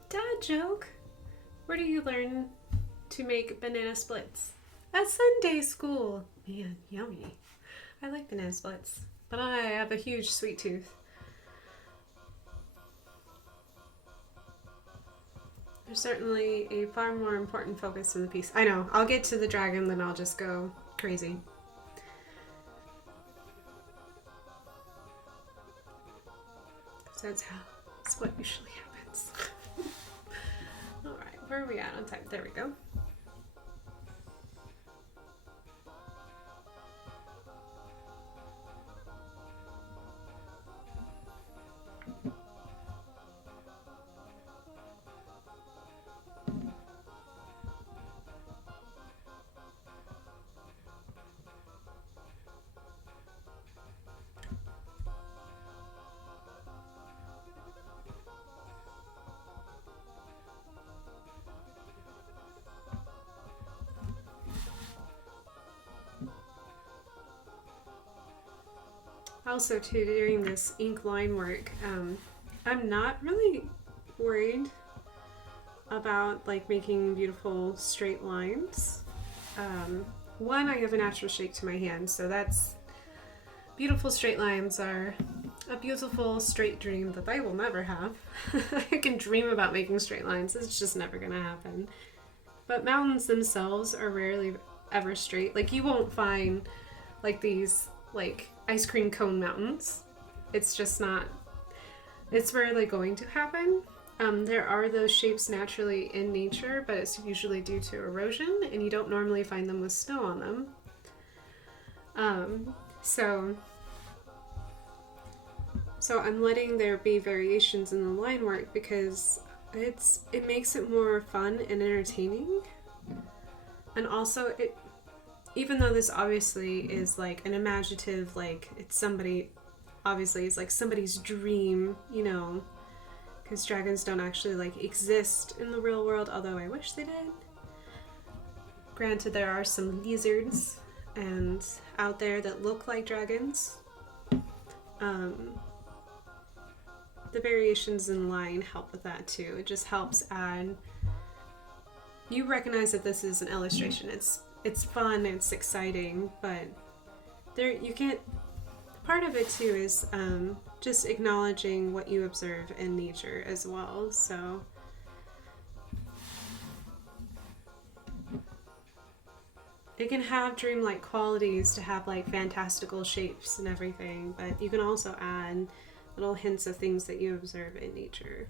Dad joke. Where do you learn to make banana splits? At Sunday school. Man, yummy. I like banana splits, but I have a huge sweet tooth. There's certainly a far more important focus in the piece. I know, I'll get to the dragon, then I'll just go crazy. So that's what usually happens. Alright, where are we at on time? There we go. Also, too, during this ink line work, I'm not really worried about like making beautiful straight lines. One, I have a natural shape to my hand, so that's beautiful straight lines are a beautiful straight dream that I will never have. I can dream about making straight lines, it's just never gonna happen. But mountains themselves are rarely ever straight. Like you won't find like these like ice cream cone mountains. It's just not, it's rarely going to happen. There are those shapes naturally in nature, but it's usually due to erosion, and you don't normally find them with snow on them. So I'm letting there be variations in the line work because it makes it more fun and entertaining. And also even though this obviously is like an imaginative, like it's somebody, obviously it's like somebody's dream, you know, because dragons don't actually like exist in the real world, although I wish they did. Granted, there are some lizards and out there that look like dragons. The variations in line help with that too. It just helps add. You recognize that this is an illustration. It's fun, it's exciting, but there you can't. Part of it too is just acknowledging what you observe in nature as well. So it can have dreamlike qualities to have like fantastical shapes and everything, but you can also add little hints of things that you observe in nature.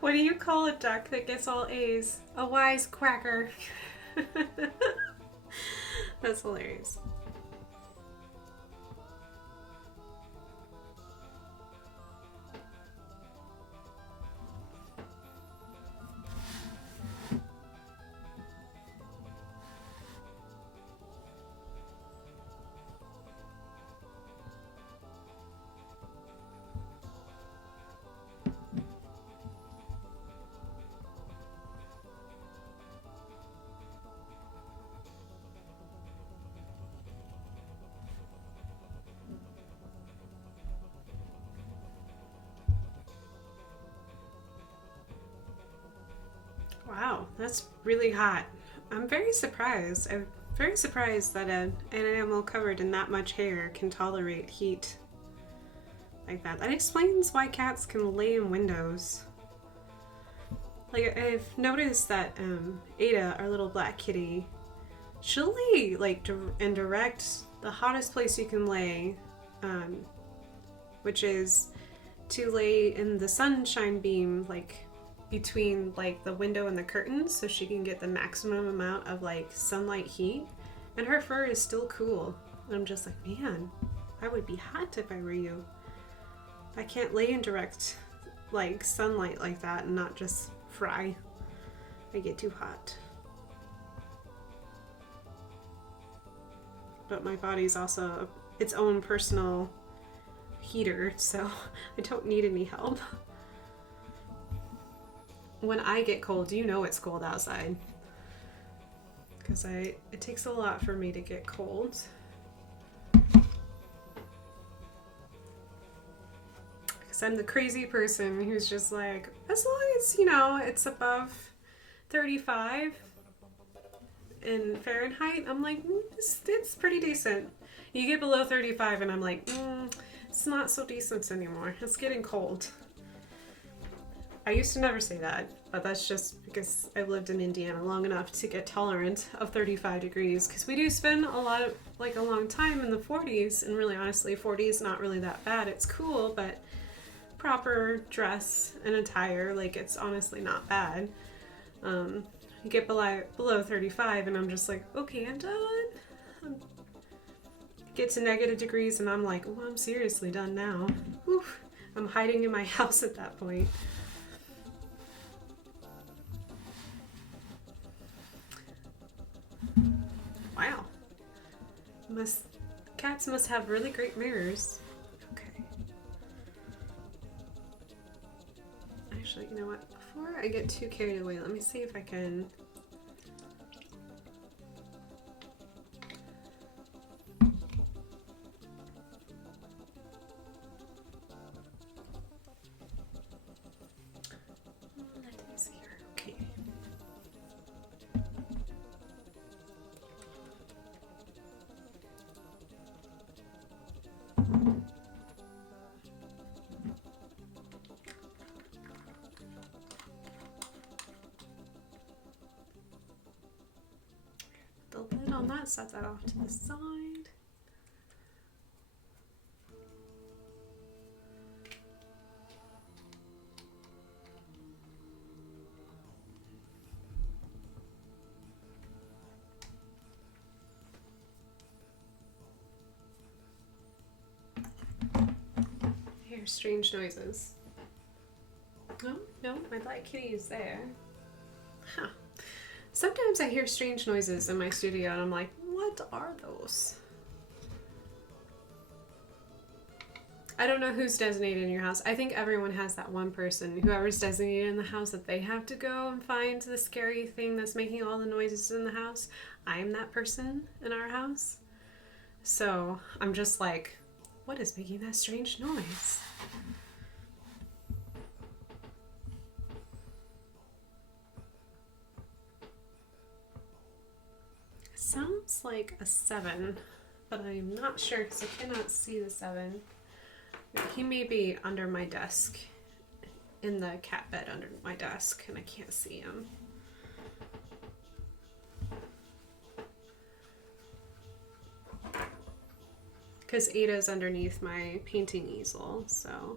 What do you call a duck that gets all A's? A wise quacker. That's hilarious. Wow, that's really hot. I'm very surprised. I'm very surprised that an animal covered in that much hair can tolerate heat like that. That explains why cats can lay in windows. Like, I've noticed that Ada, our little black kitty, she'll lay like and direct the hottest place you can lay, which is to lay in the sunshine beam, like between like the window and the curtains, so she can get the maximum amount of like sunlight heat, and her fur is still cool. And I'm just like, man, I would be hot if I were you. I can't lay in direct like sunlight like that and not just fry. I get too hot. But my body's also its own personal heater, so I don't need any help. When I get cold, you know it's cold outside. Because it takes a lot for me to get cold. Because I'm the crazy person who's just like, as long as, you know, it's above 35 in Fahrenheit, I'm like, it's pretty decent. You get below 35 and I'm like, it's not so decent anymore. It's getting cold. I used to never say that, but that's just because I've lived in Indiana long enough to get tolerant of 35 degrees, because we do spend a long time in the 40s, and really honestly 40 is not really that bad. It's cool, but proper dress and attire. Like, it's honestly not bad. You get below 35 and I'm just like, okay, I'm done. Get to negative degrees and I'm like, oh, I'm seriously done now. Whew. I'm hiding in my house at that point. Wow. Cats must have really great mirrors. Okay. Actually, you know what? Before I get too carried away, let me see if I can... the lid on that, set that off to the side. I hear strange noises. Oh, no, my black kitty is there. Huh. Sometimes I hear strange noises in my studio and I'm like, what are those? I don't know who's designated in your house. I think everyone has that one person, whoever's designated in the house, that they have to go and find the scary thing that's making all the noises in the house. I'm that person in our house. So I'm just like, what is making that strange noise? Sounds like a 7, but I'm not sure because I cannot see the 7. He may be under my desk, in the cat bed under my desk, and I can't see him. Because Ada's underneath my painting easel, so...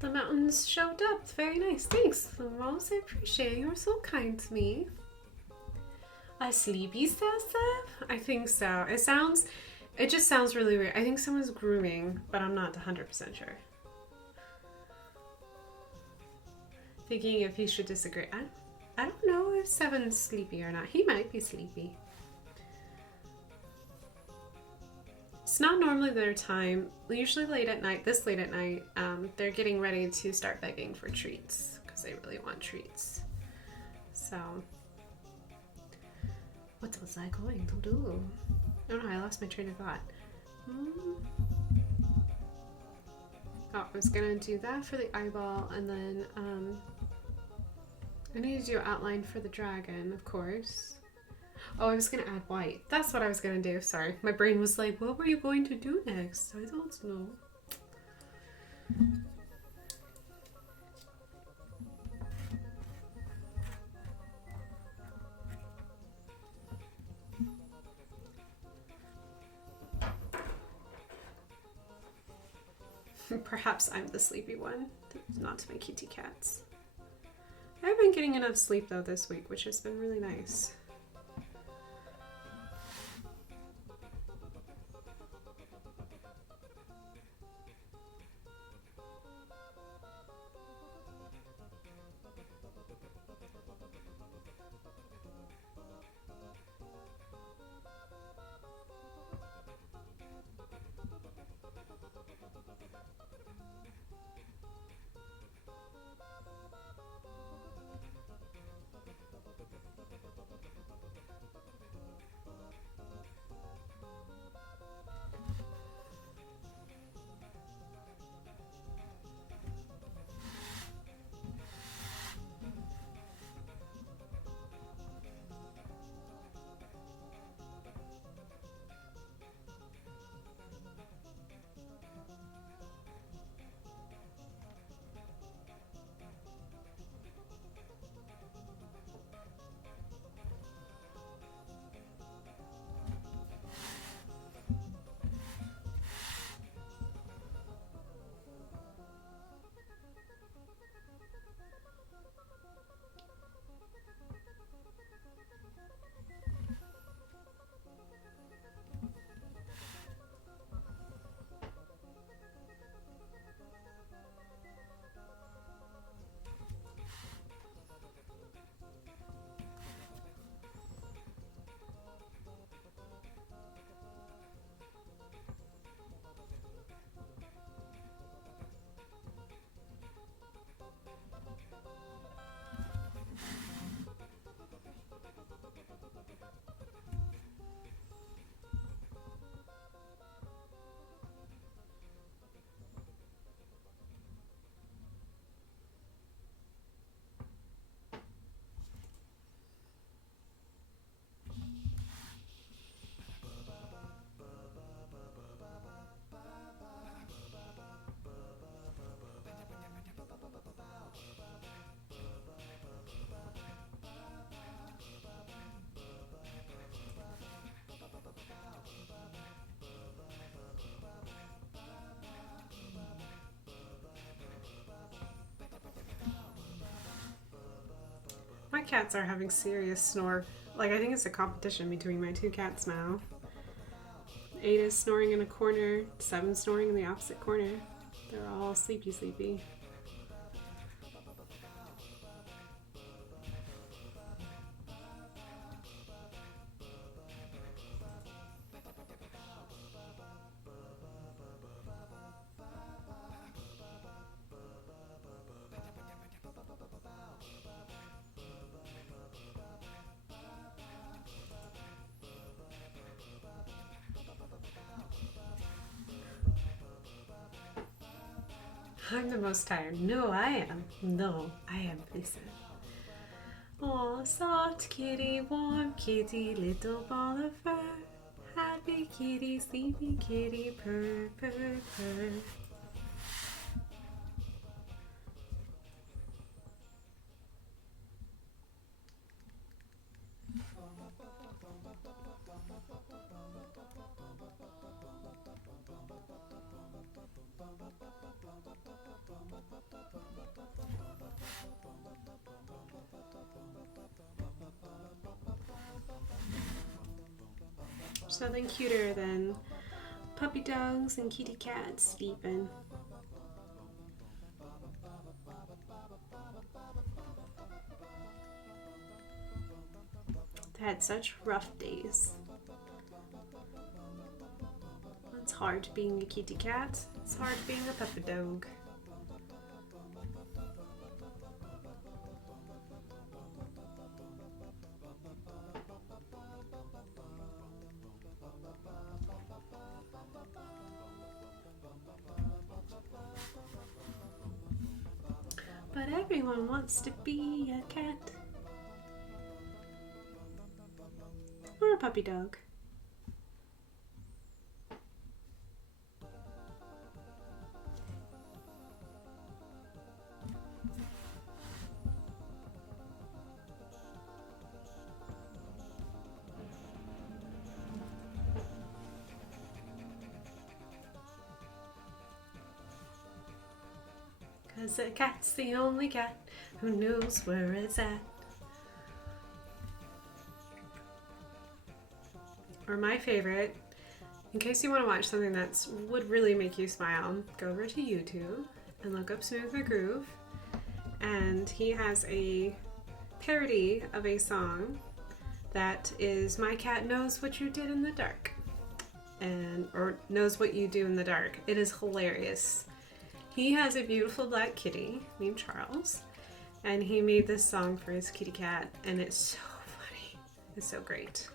The mountains showed up. Very nice. Thanks, Rose. I appreciate it. You were so kind to me. A sleepy Sasa? I think so. It just sounds really weird. I think someone's grooming, but I'm not 100% sure. Thinking if he should disagree. I don't know if 7's sleepy or not. He might be sleepy. It's not normally their time. Usually late at night, this late at night, they're getting ready to start begging for treats because they really want treats. So, what was I going to do? Oh no, I lost my train of thought. Oh, I was gonna do that for the eyeball, and then I need to do an outline for the dragon, of course. Oh, I was gonna add white. That's what I was gonna do. Sorry. My brain was like, what were you going to do next? I don't know. Perhaps I'm the sleepy one, not to my kitty cats. I've been getting enough sleep though this week, which has been really nice. cats are having serious snore. Like, I think it's a competition between my two cats now. 8 is snoring in a corner, 7 snoring in the opposite corner. They're all sleepy, sleepy. I'm the most tired. No, I am. No, I am. Listen. Oh, soft kitty, warm kitty, little ball of fur. Happy kitty, sleepy kitty, purr, purr, purr. There's nothing cuter than puppy dogs and kitty cats sleeping. They had such rough days. It's hard being a kitty cat. It's hard being a puppy dog. But everyone wants to be a cat. Or a puppy dog. Cause a cat's the only cat who knows where it's at. Or my favorite, in case you want to watch something that would really make you smile, go over to YouTube and look up Smooth McGroove. And he has a parody of a song that is My Cat Knows What You Did in the Dark. Or knows what you do in the dark. It is hilarious. He has a beautiful black kitty named Charles, and he made this song for his kitty cat, and it's so funny. It's so great.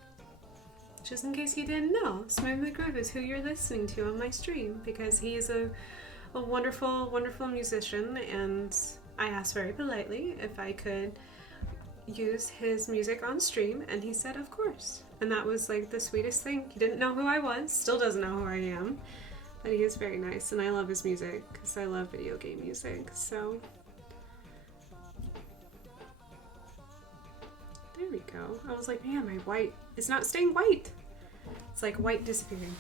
Just in case you didn't know, Smooth McGroove is who you're listening to on my stream, because he is a wonderful, wonderful musician, and I asked very politely if I could use his music on stream, and he said of course. And that was like the sweetest thing. He didn't know who I was, still doesn't know who I am. But he is very nice, and I love his music because I love video game music. So there we go. I was like, man, my white is not staying white. It's like white disappearing.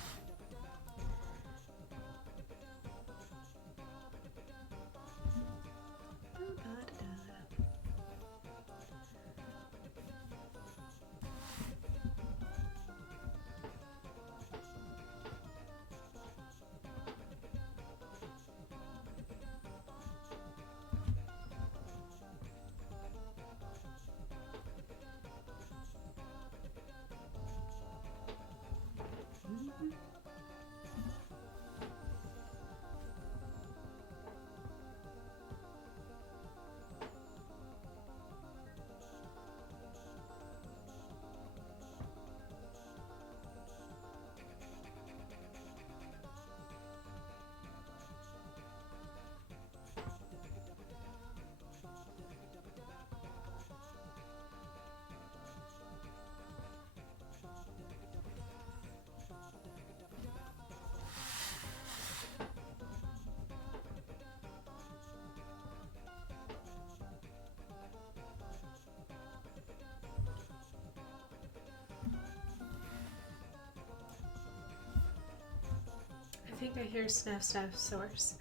I think I hear snuff snuff source.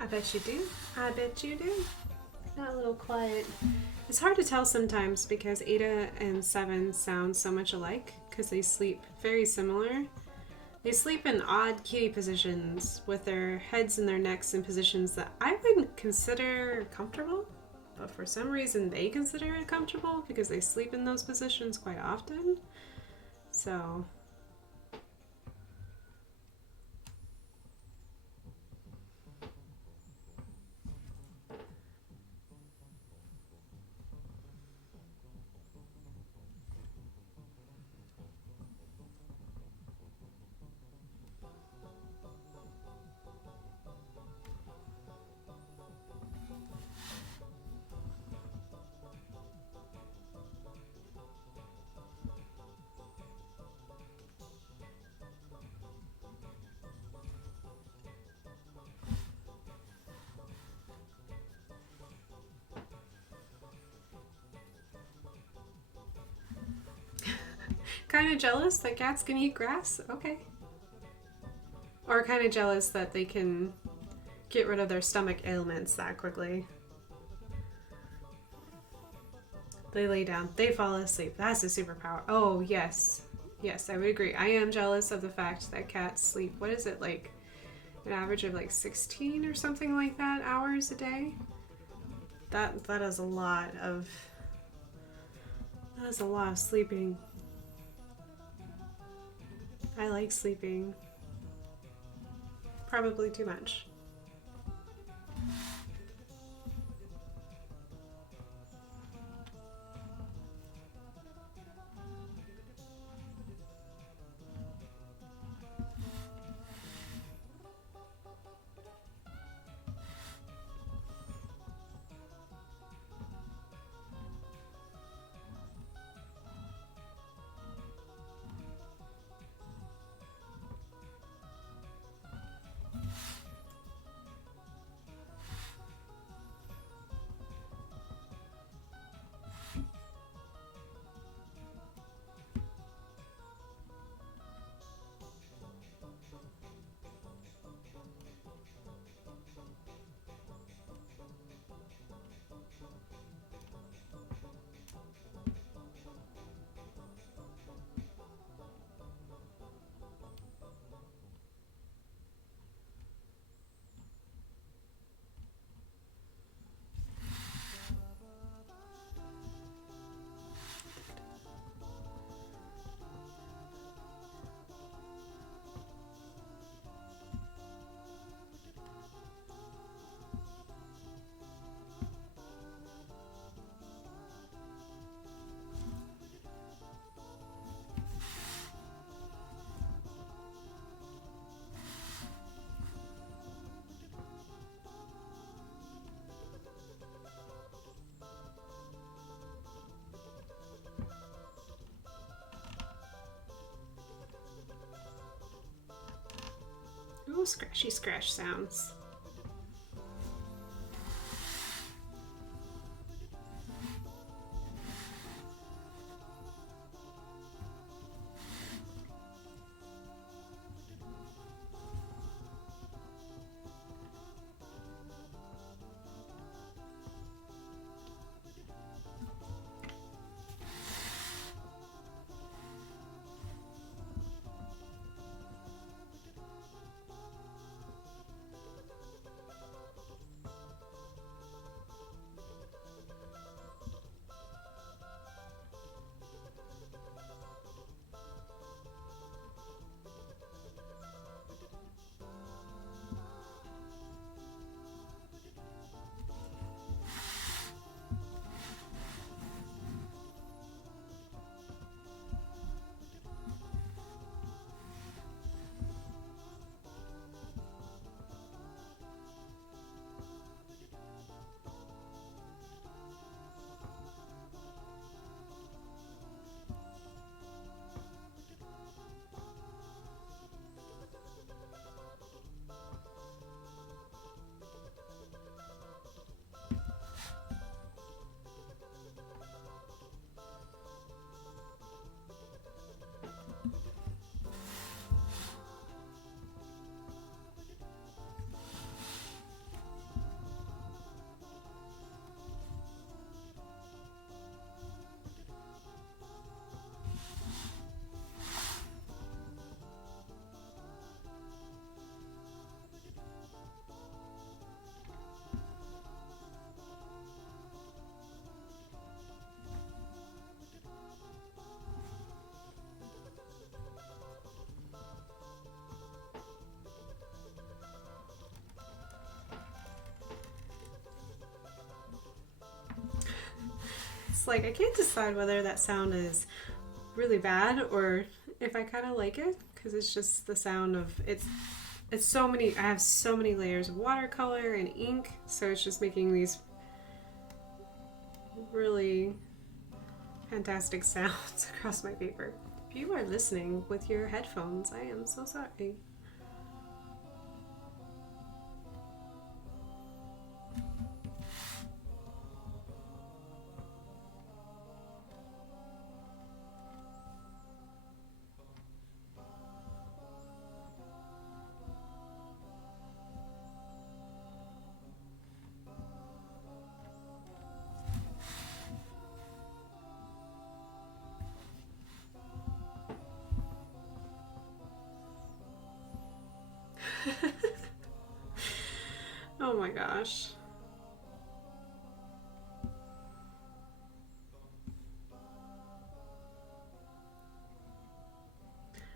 I bet you do. I bet you do. Got a little quiet It's hard to tell sometimes because Ada and Seven sound so much alike because they sleep very similar. They sleep in odd kitty positions with their heads and their necks in positions that I wouldn't consider comfortable, but for some reason they consider it comfortable because they sleep in those positions quite often. So kind of jealous that cats can eat grass? Okay. Or kind of jealous that they can get rid of their stomach ailments that quickly. They lay down, they fall asleep. That's a superpower. Oh, yes. Yes, I would agree. I am jealous of the fact that cats sleep, what is it, like an average of like 16 or something like that hours a day? That is a lot of sleeping. I like sleeping. Probably too much. Ooh, scratchy scratch sounds. it's like I can't decide whether that sound is really bad or if I kind of like it, because it's just the sound of it's so many. I have so many layers of watercolor and ink, so it's just making these really fantastic sounds across my paper. If you are listening with your headphones, I am so sorry. Oh my gosh.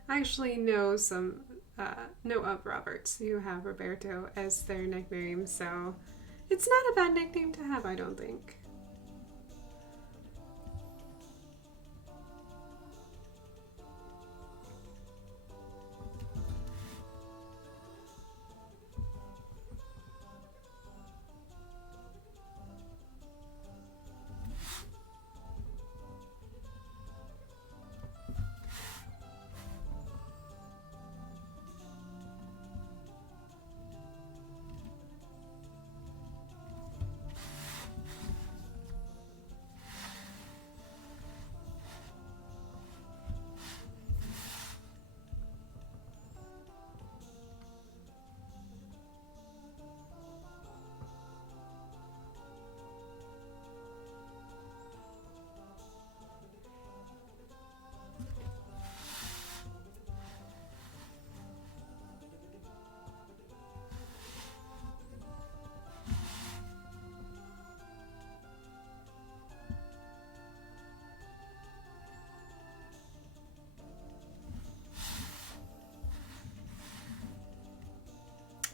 I actually know know of Roberts who have Roberto as their nickname, so it's not a bad nickname to have, I don't think.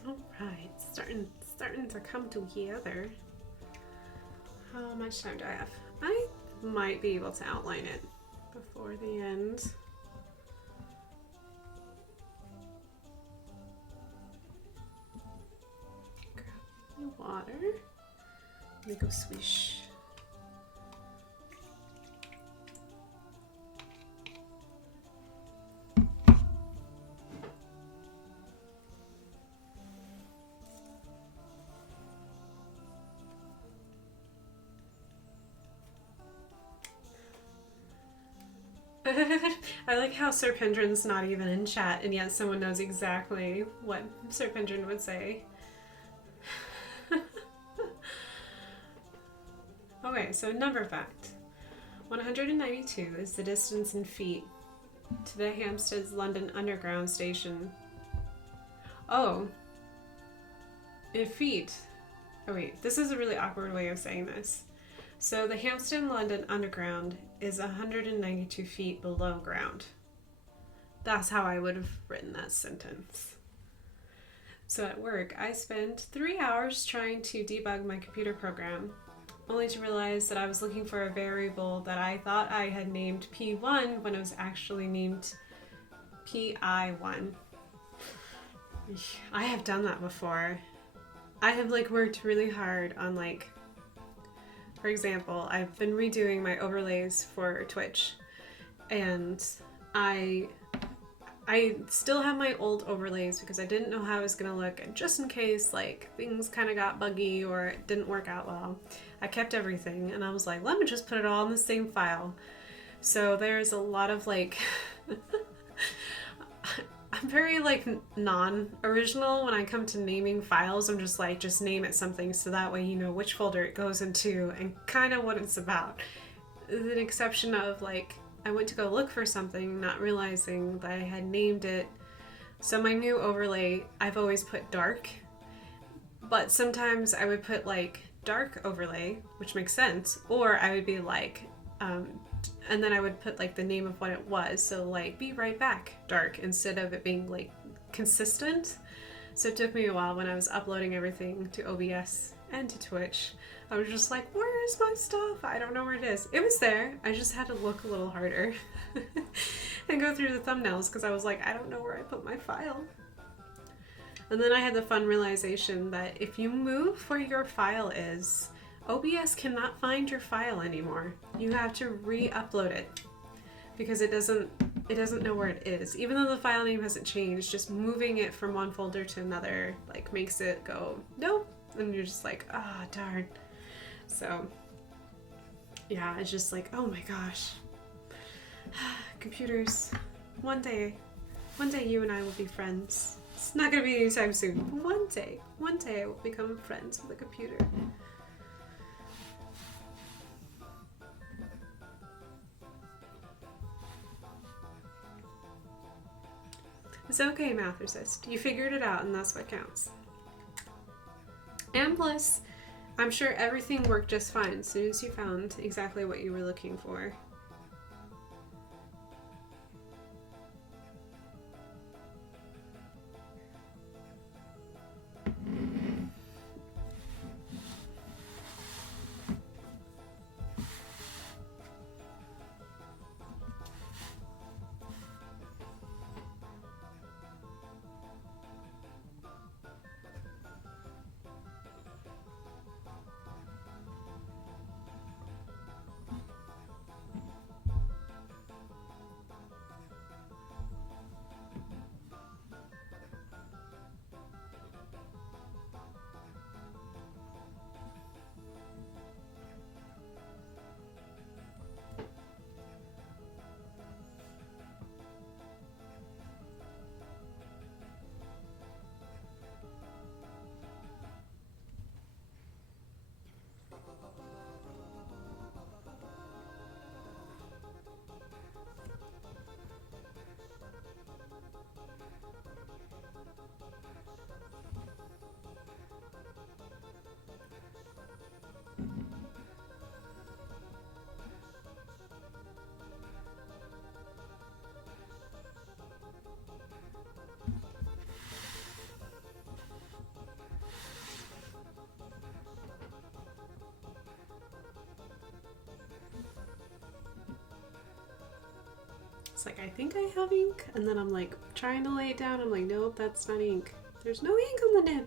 All right, starting to come together. How much time do I have? I might be able to outline it before the end. Grab the water. Let me go swish. I like how Sir Pendrin's not even in chat, and yet someone knows exactly what Sir Pendrin would say. Okay, so number fact. 192 is the distance in feet to the Hampstead's London Underground station. Oh. In feet. Oh wait, this is a really awkward way of saying this. So the Hampstead London Underground is 192 feet below ground. That's how I would have written that sentence. So at work, I spent 3 hours trying to debug my computer program, only to realize that I was looking for a variable that I thought I had named P1 when it was actually named PI1. I have done that before. I have worked really hard on for example, I've been redoing my overlays for Twitch, and I still have my old overlays because I didn't know how it was going to look, and just in case things kind of got buggy or it didn't work out well, I kept everything, and I was like, let me just put it all in the same file. So there's a lot of I'm very non-original when I come to naming files. I'm just name it something so that way you know which folder it goes into and kind of what it's about. With an exception of I went to go look for something not realizing that I had named it. So my new overlay, I've always put dark, but sometimes I would put dark overlay, which makes sense, or I would be and then I would put the name of what it was, so be right back dark, instead of it being consistent. So it took me a while when I was uploading everything to OBS and to Twitch, I was just like, where is my stuff? I don't know where it is. It was there. I just had to look a little harder and go through the thumbnails because I was like, I don't know where I put my file. And then I had the fun realization that if you move where your file is, OBS cannot find your file anymore. You have to re-upload it because it doesn't know where it is. Even though the file name hasn't changed, just moving it from one folder to another like makes it go, nope. And you're just like, ah, oh, darn. So yeah, it's just like, oh my gosh. Computers. One day you and I will be friends. It's not gonna be anytime soon. But one day I will become friends with a computer. It's okay, mathicist. You figured it out and that's what counts. And plus, I'm sure everything worked just fine as soon as you found exactly what you were looking for. It's like, I think I have ink, and then I'm like trying to lay it down. I'm like, nope, that's not ink. There's no ink on the nib.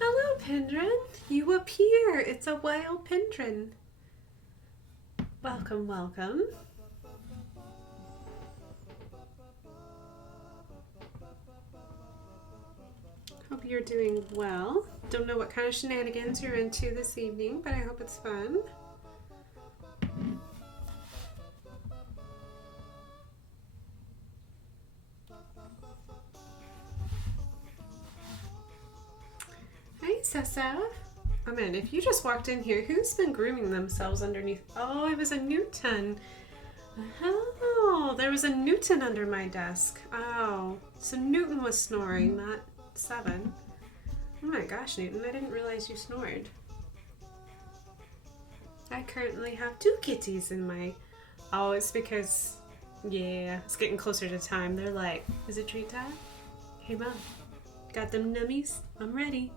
Hello, Pindrin. You appear. It's a wild Pindrin. Welcome, welcome. Hope you're doing well. Don't know what kind of shenanigans you're into this evening, but I hope it's fun. Hi, Sessa. Oh man, if you just walked in here, who's been grooming themselves underneath? Oh, it was a Newton. Oh, there was a Newton under my desk. Oh, so Newton was snoring, not 7. Oh my gosh, Newton, I didn't realize you snored. I currently have 2 kitties in my... Oh, it's because... Yeah, it's getting closer to time. They're like, is it treat time? Hey, Mom, got them nummies? I'm ready.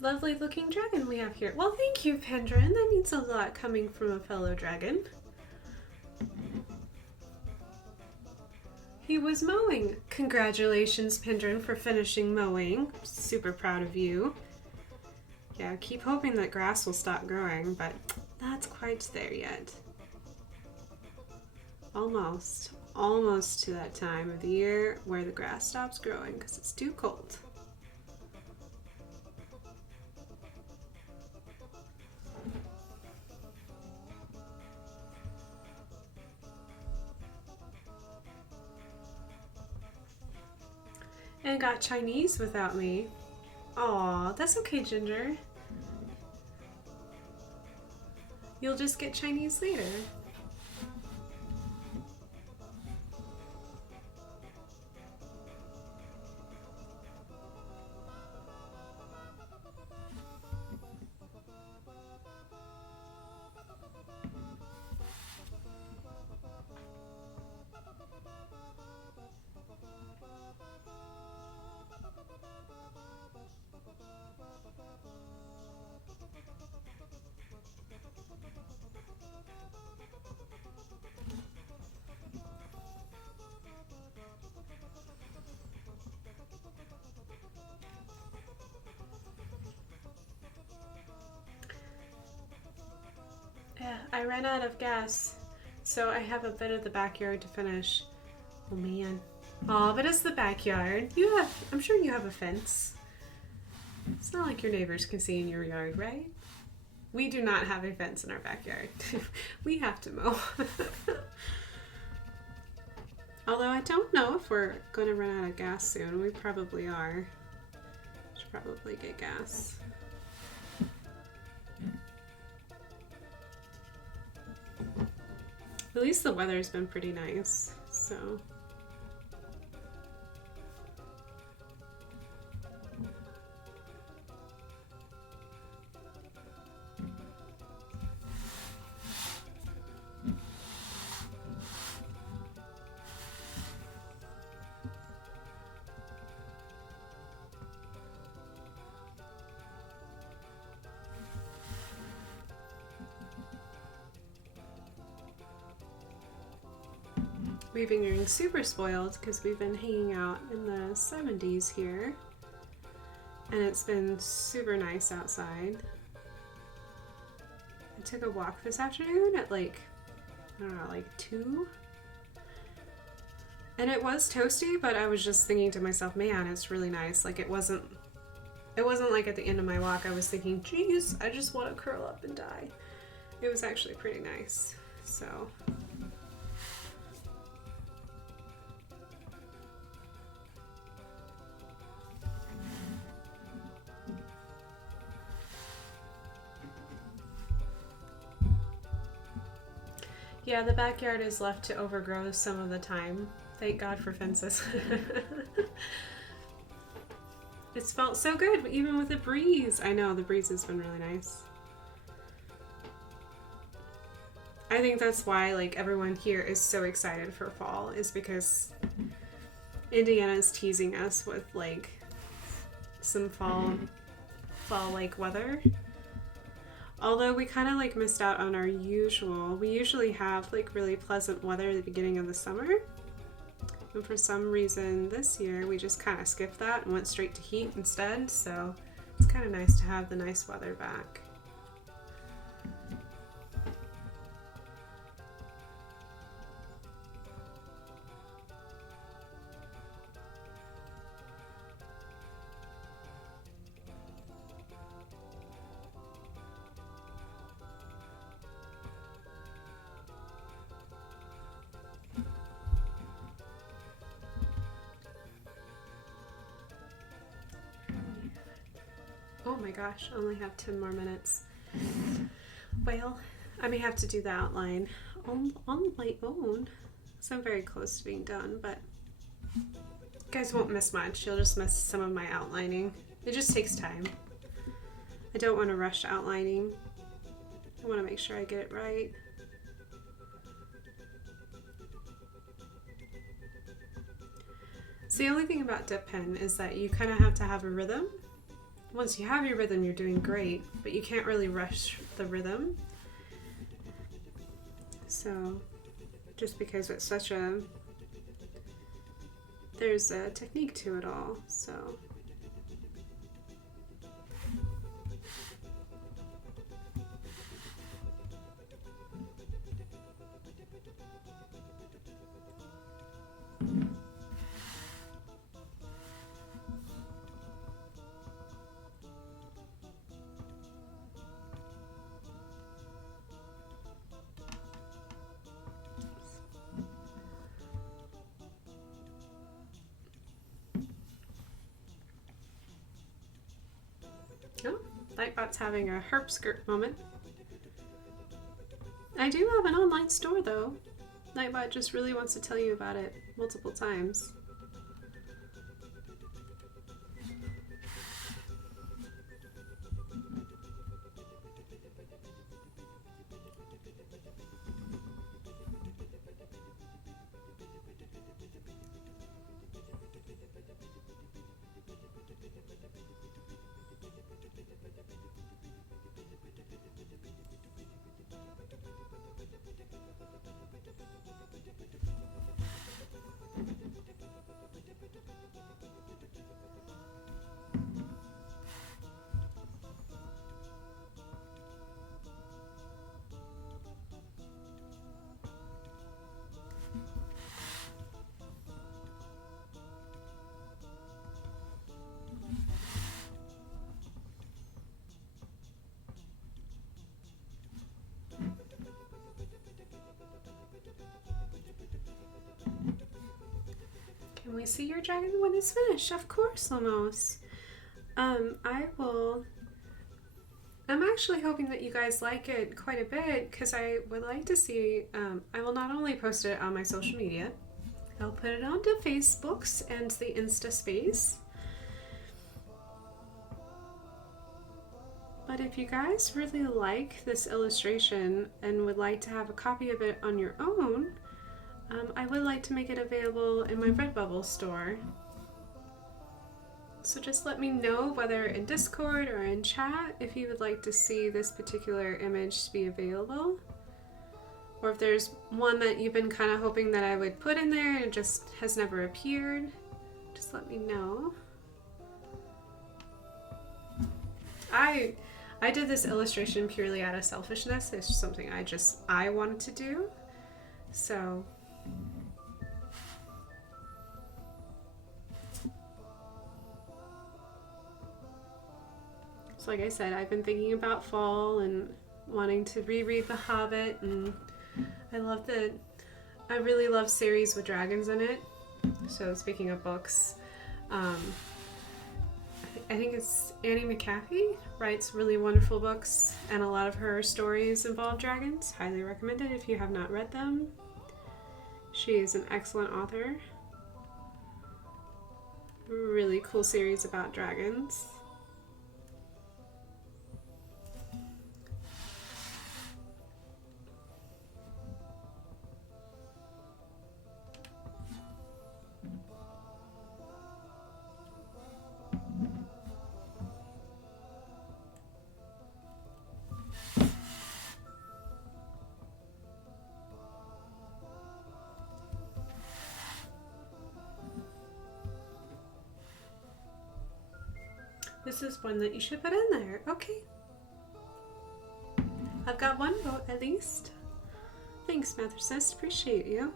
Lovely looking dragon we have here. Well, thank you, Pendrin. That means a lot coming from a fellow dragon. He was mowing. Congratulations, Pendrin, for finishing mowing. Super proud of you. Yeah, keep hoping that grass will stop growing, but not quite there yet. Almost to that time of the year where the grass stops growing because it's too cold. And got Chinese without me. Aw, that's okay, Ginger. You'll just get Chinese later. Yeah, I ran out of gas, so I have a bit of the backyard to finish. Oh man. Aw, but it's the backyard. I'm sure you have a fence. It's not like your neighbors can see in your yard, right? We do not have a fence in our backyard. We have to mow. Although I don't know if we're going to run out of gas soon. We probably are. Should probably get gas. At least the weather's been pretty nice, so. We've been getting super spoiled because we've been hanging out in the 70s here, and it's been super nice outside. I took a walk this afternoon at like, I don't know, like 2, and it was toasty, but I was just thinking to myself, man, it's really nice. Like it wasn't like at the end of my walk I was thinking, geez, I just want to curl up and die. It was actually pretty nice, so. Yeah, the backyard is left to overgrow some of the time. Thank God for fences. It's felt so good, even with the breeze. I know, the breeze has been really nice. I think that's why like everyone here is so excited for fall, is because Indiana's teasing us with like some fall-like weather. Although we kind of like missed out on our usual. We usually have like really pleasant weather at the beginning of the summer. And for some reason this year we just kind of skipped that and went straight to heat instead. So it's kind of nice to have the nice weather back. Oh my gosh, I only have 10 more minutes. Well, I may have to do the outline on my own. So I'm very close to being done, but you guys won't miss much. You'll just miss some of my outlining. It just takes time. I don't want to rush outlining. I want to make sure I get it right. So the only thing about dip pen is that you kind of have to have a rhythm. Once you have your rhythm, you're doing great, but you can't really rush the rhythm. So, just because it's there's a technique to it all, so. Nightbot's having a herp skirt moment. I do have an online store though. Nightbot just really wants to tell you about it multiple times. Can we see your dragon when it's finished? Of course, Lamos. I'm actually hoping that you guys like it quite a bit because I would like to see, I will not only post it on my social media, I'll put it onto Facebooks and the Insta space. But if you guys really like this illustration and would like to have a copy of it on your own, I would like to make it available in my Redbubble store. So just let me know, whether in Discord or in chat, if you would like to see this particular image be available. Or if there's one that you've been kind of hoping that I would put in there and it just has never appeared, just let me know. I did this illustration purely out of selfishness. It's just something I wanted to do. So like I said, I've been thinking about fall and wanting to reread The Hobbit, and I really love series with dragons in it. So speaking of books, I think it's Annie McCaffey writes really wonderful books, and a lot of her stories involve dragons. Highly recommended if you have not read them. She is an excellent author. Really cool series about dragons. This is one that you should put in there. Okay. I've got one vote at least. Thanks, Mathersist. Appreciate you.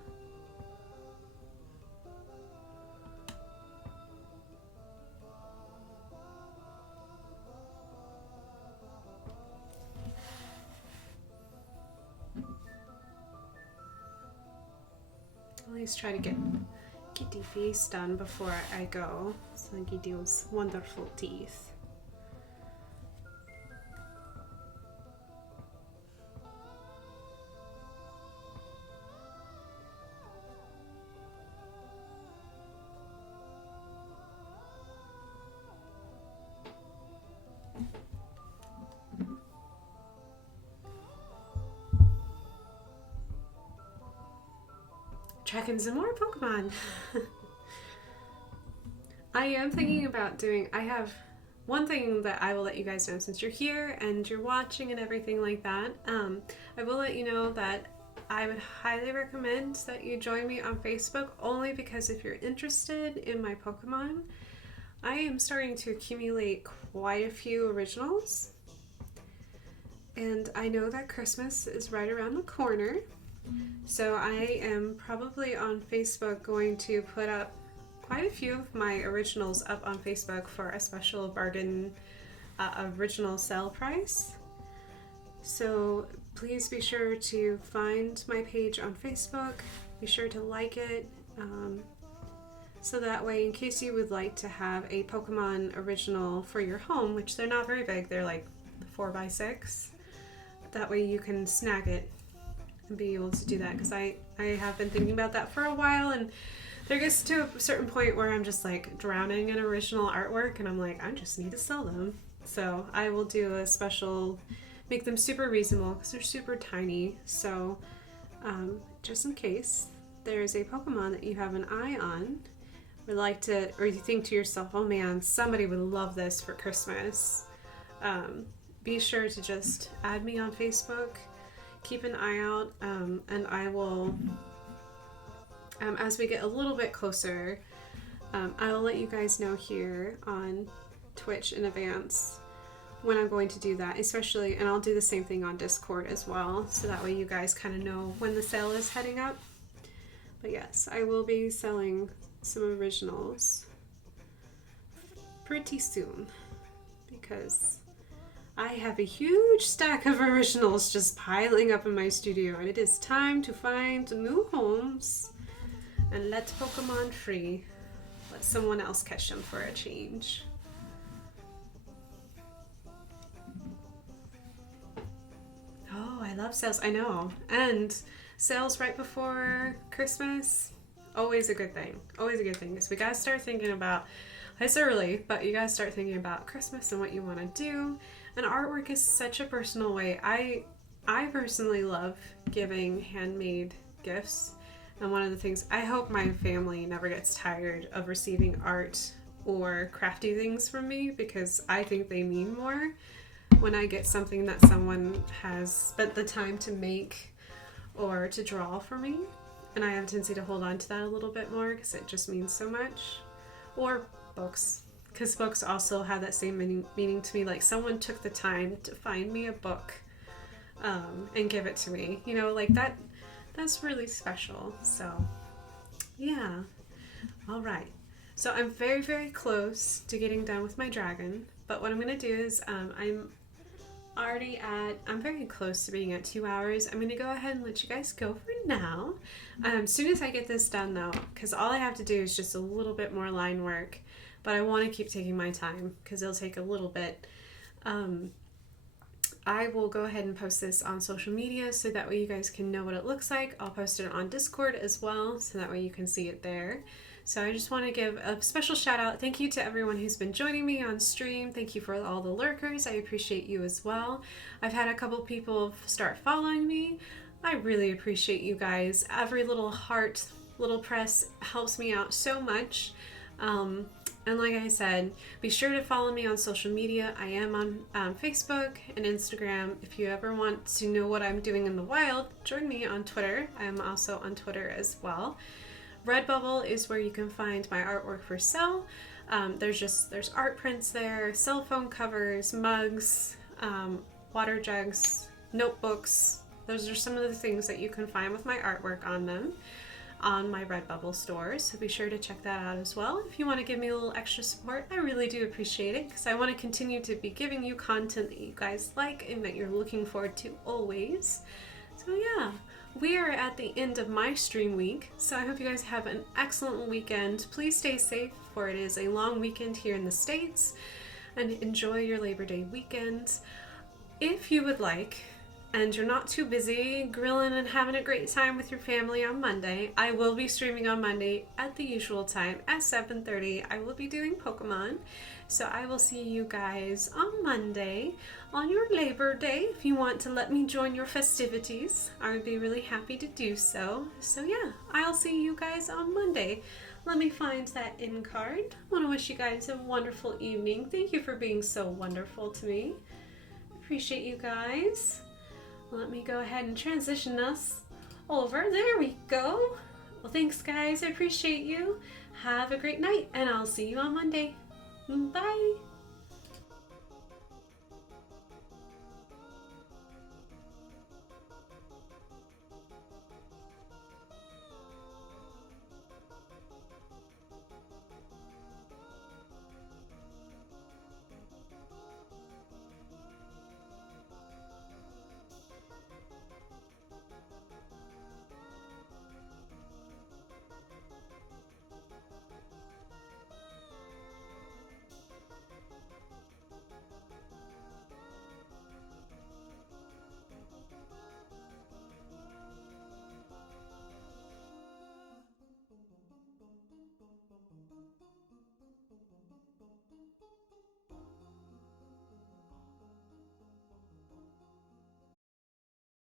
At least try to get the face done before I go, so I get those wonderful teeth. Dragons and more Pokemon. I am thinking about I have one thing that I will let you guys know since you're here and you're watching and everything like that. I will let you know that I would highly recommend that you join me on Facebook, only because if you're interested in my Pokemon, I am starting to accumulate quite a few originals. And I know that Christmas is right around the corner. So I am probably on Facebook going to put up quite a few of my originals up on Facebook for a special bargain original sale price. So please be sure to find my page on Facebook, be sure to like it, so that way in case you would like to have a Pokemon original for your home, which they're not very big, they're like 4x6. That way you can snag it and be able to do that, because I have been thinking about that for a while, and there gets to a certain point where I'm just like drowning in original artwork and I'm like, I just need to sell them. So I will do a special, make them super reasonable because they're super tiny. So just in case there's a Pokemon that you have an eye on, would like to, or you think to yourself, oh man, somebody would love this for Christmas, be sure to just add me on Facebook, keep an eye out, and I will, as we get a little bit closer, I'll let you guys know here on Twitch in advance when I'm going to do that, especially, and I'll do the same thing on Discord as well, so that way you guys kind of know when the sale is heading up. But yes, I will be selling some originals pretty soon, because I have a huge stack of originals just piling up in my studio, and it is time to find new homes and let Pokemon free. Let someone else catch them for a change. Oh, I love sales. I know. And sales right before Christmas, always a good thing. Always a good thing. Because we gotta start thinking about, it's early, but you gotta start thinking about Christmas and what you want to do. And artwork is such a personal way. I personally love giving handmade gifts. And one of the things, I hope my family never gets tired of receiving art or crafty things from me, because I think they mean more when I get something that someone has spent the time to make or to draw for me. And I have a tendency to hold on to that a little bit more because it just means so much. Or books, because books also have that same meaning to me. Like someone took the time to find me a book and give it to me. You know, like that's really special. So yeah. All right. So I'm very, very close to getting done with my dragon. But what I'm going to do is I'm very close to being at 2 hours. I'm going to go ahead and let you guys go for now. As soon as I get this done though, because all I have to do is just a little bit more line work, but I want to keep taking my time because it'll take a little bit. I will go ahead and post this on social media so that way you guys can know what it looks like. I'll post it on Discord as well, so that way you can see it there. So I just want to give a special shout out. Thank you to everyone who's been joining me on stream. Thank you for all the lurkers. I appreciate you as well. I've had a couple people start following me. I really appreciate you guys. Every little heart, little press helps me out so much. And like I said, be sure to follow me on social media. I am on Facebook and Instagram. If you ever want to know what I'm doing in the wild, join me on Twitter. I am also on Twitter as well. Redbubble is where you can find my artwork for sale. There's art prints there, cell phone covers, mugs, water jugs, notebooks. Those are some of the things that you can find with my artwork on them on my Redbubble stores. So be sure to check that out as well. If you want to give me a little extra support, I really do appreciate it, because I want to continue to be giving you content that you guys like and that you're looking forward to always. So yeah. We are at the end of my stream week, so I hope you guys have an excellent weekend. Please stay safe, for it is a long weekend here in the States, and enjoy your Labor Day weekend. If you would like, and you're not too busy grilling and having a great time with your family on Monday, I will be streaming on Monday at the usual time at 7:30. I will be doing Pokemon, so I will see you guys on Monday on your Labor Day. If you want to let me join your festivities, I would be really happy to do so. So yeah, I'll see you guys on Monday. Let me find that end card. I want to wish you guys a wonderful evening. Thank you for being so wonderful to me. Appreciate you guys. Let me go ahead and transition us over. There we go. Well, thanks guys. I appreciate you. Have a great night, and I'll see you on Monday. Bye.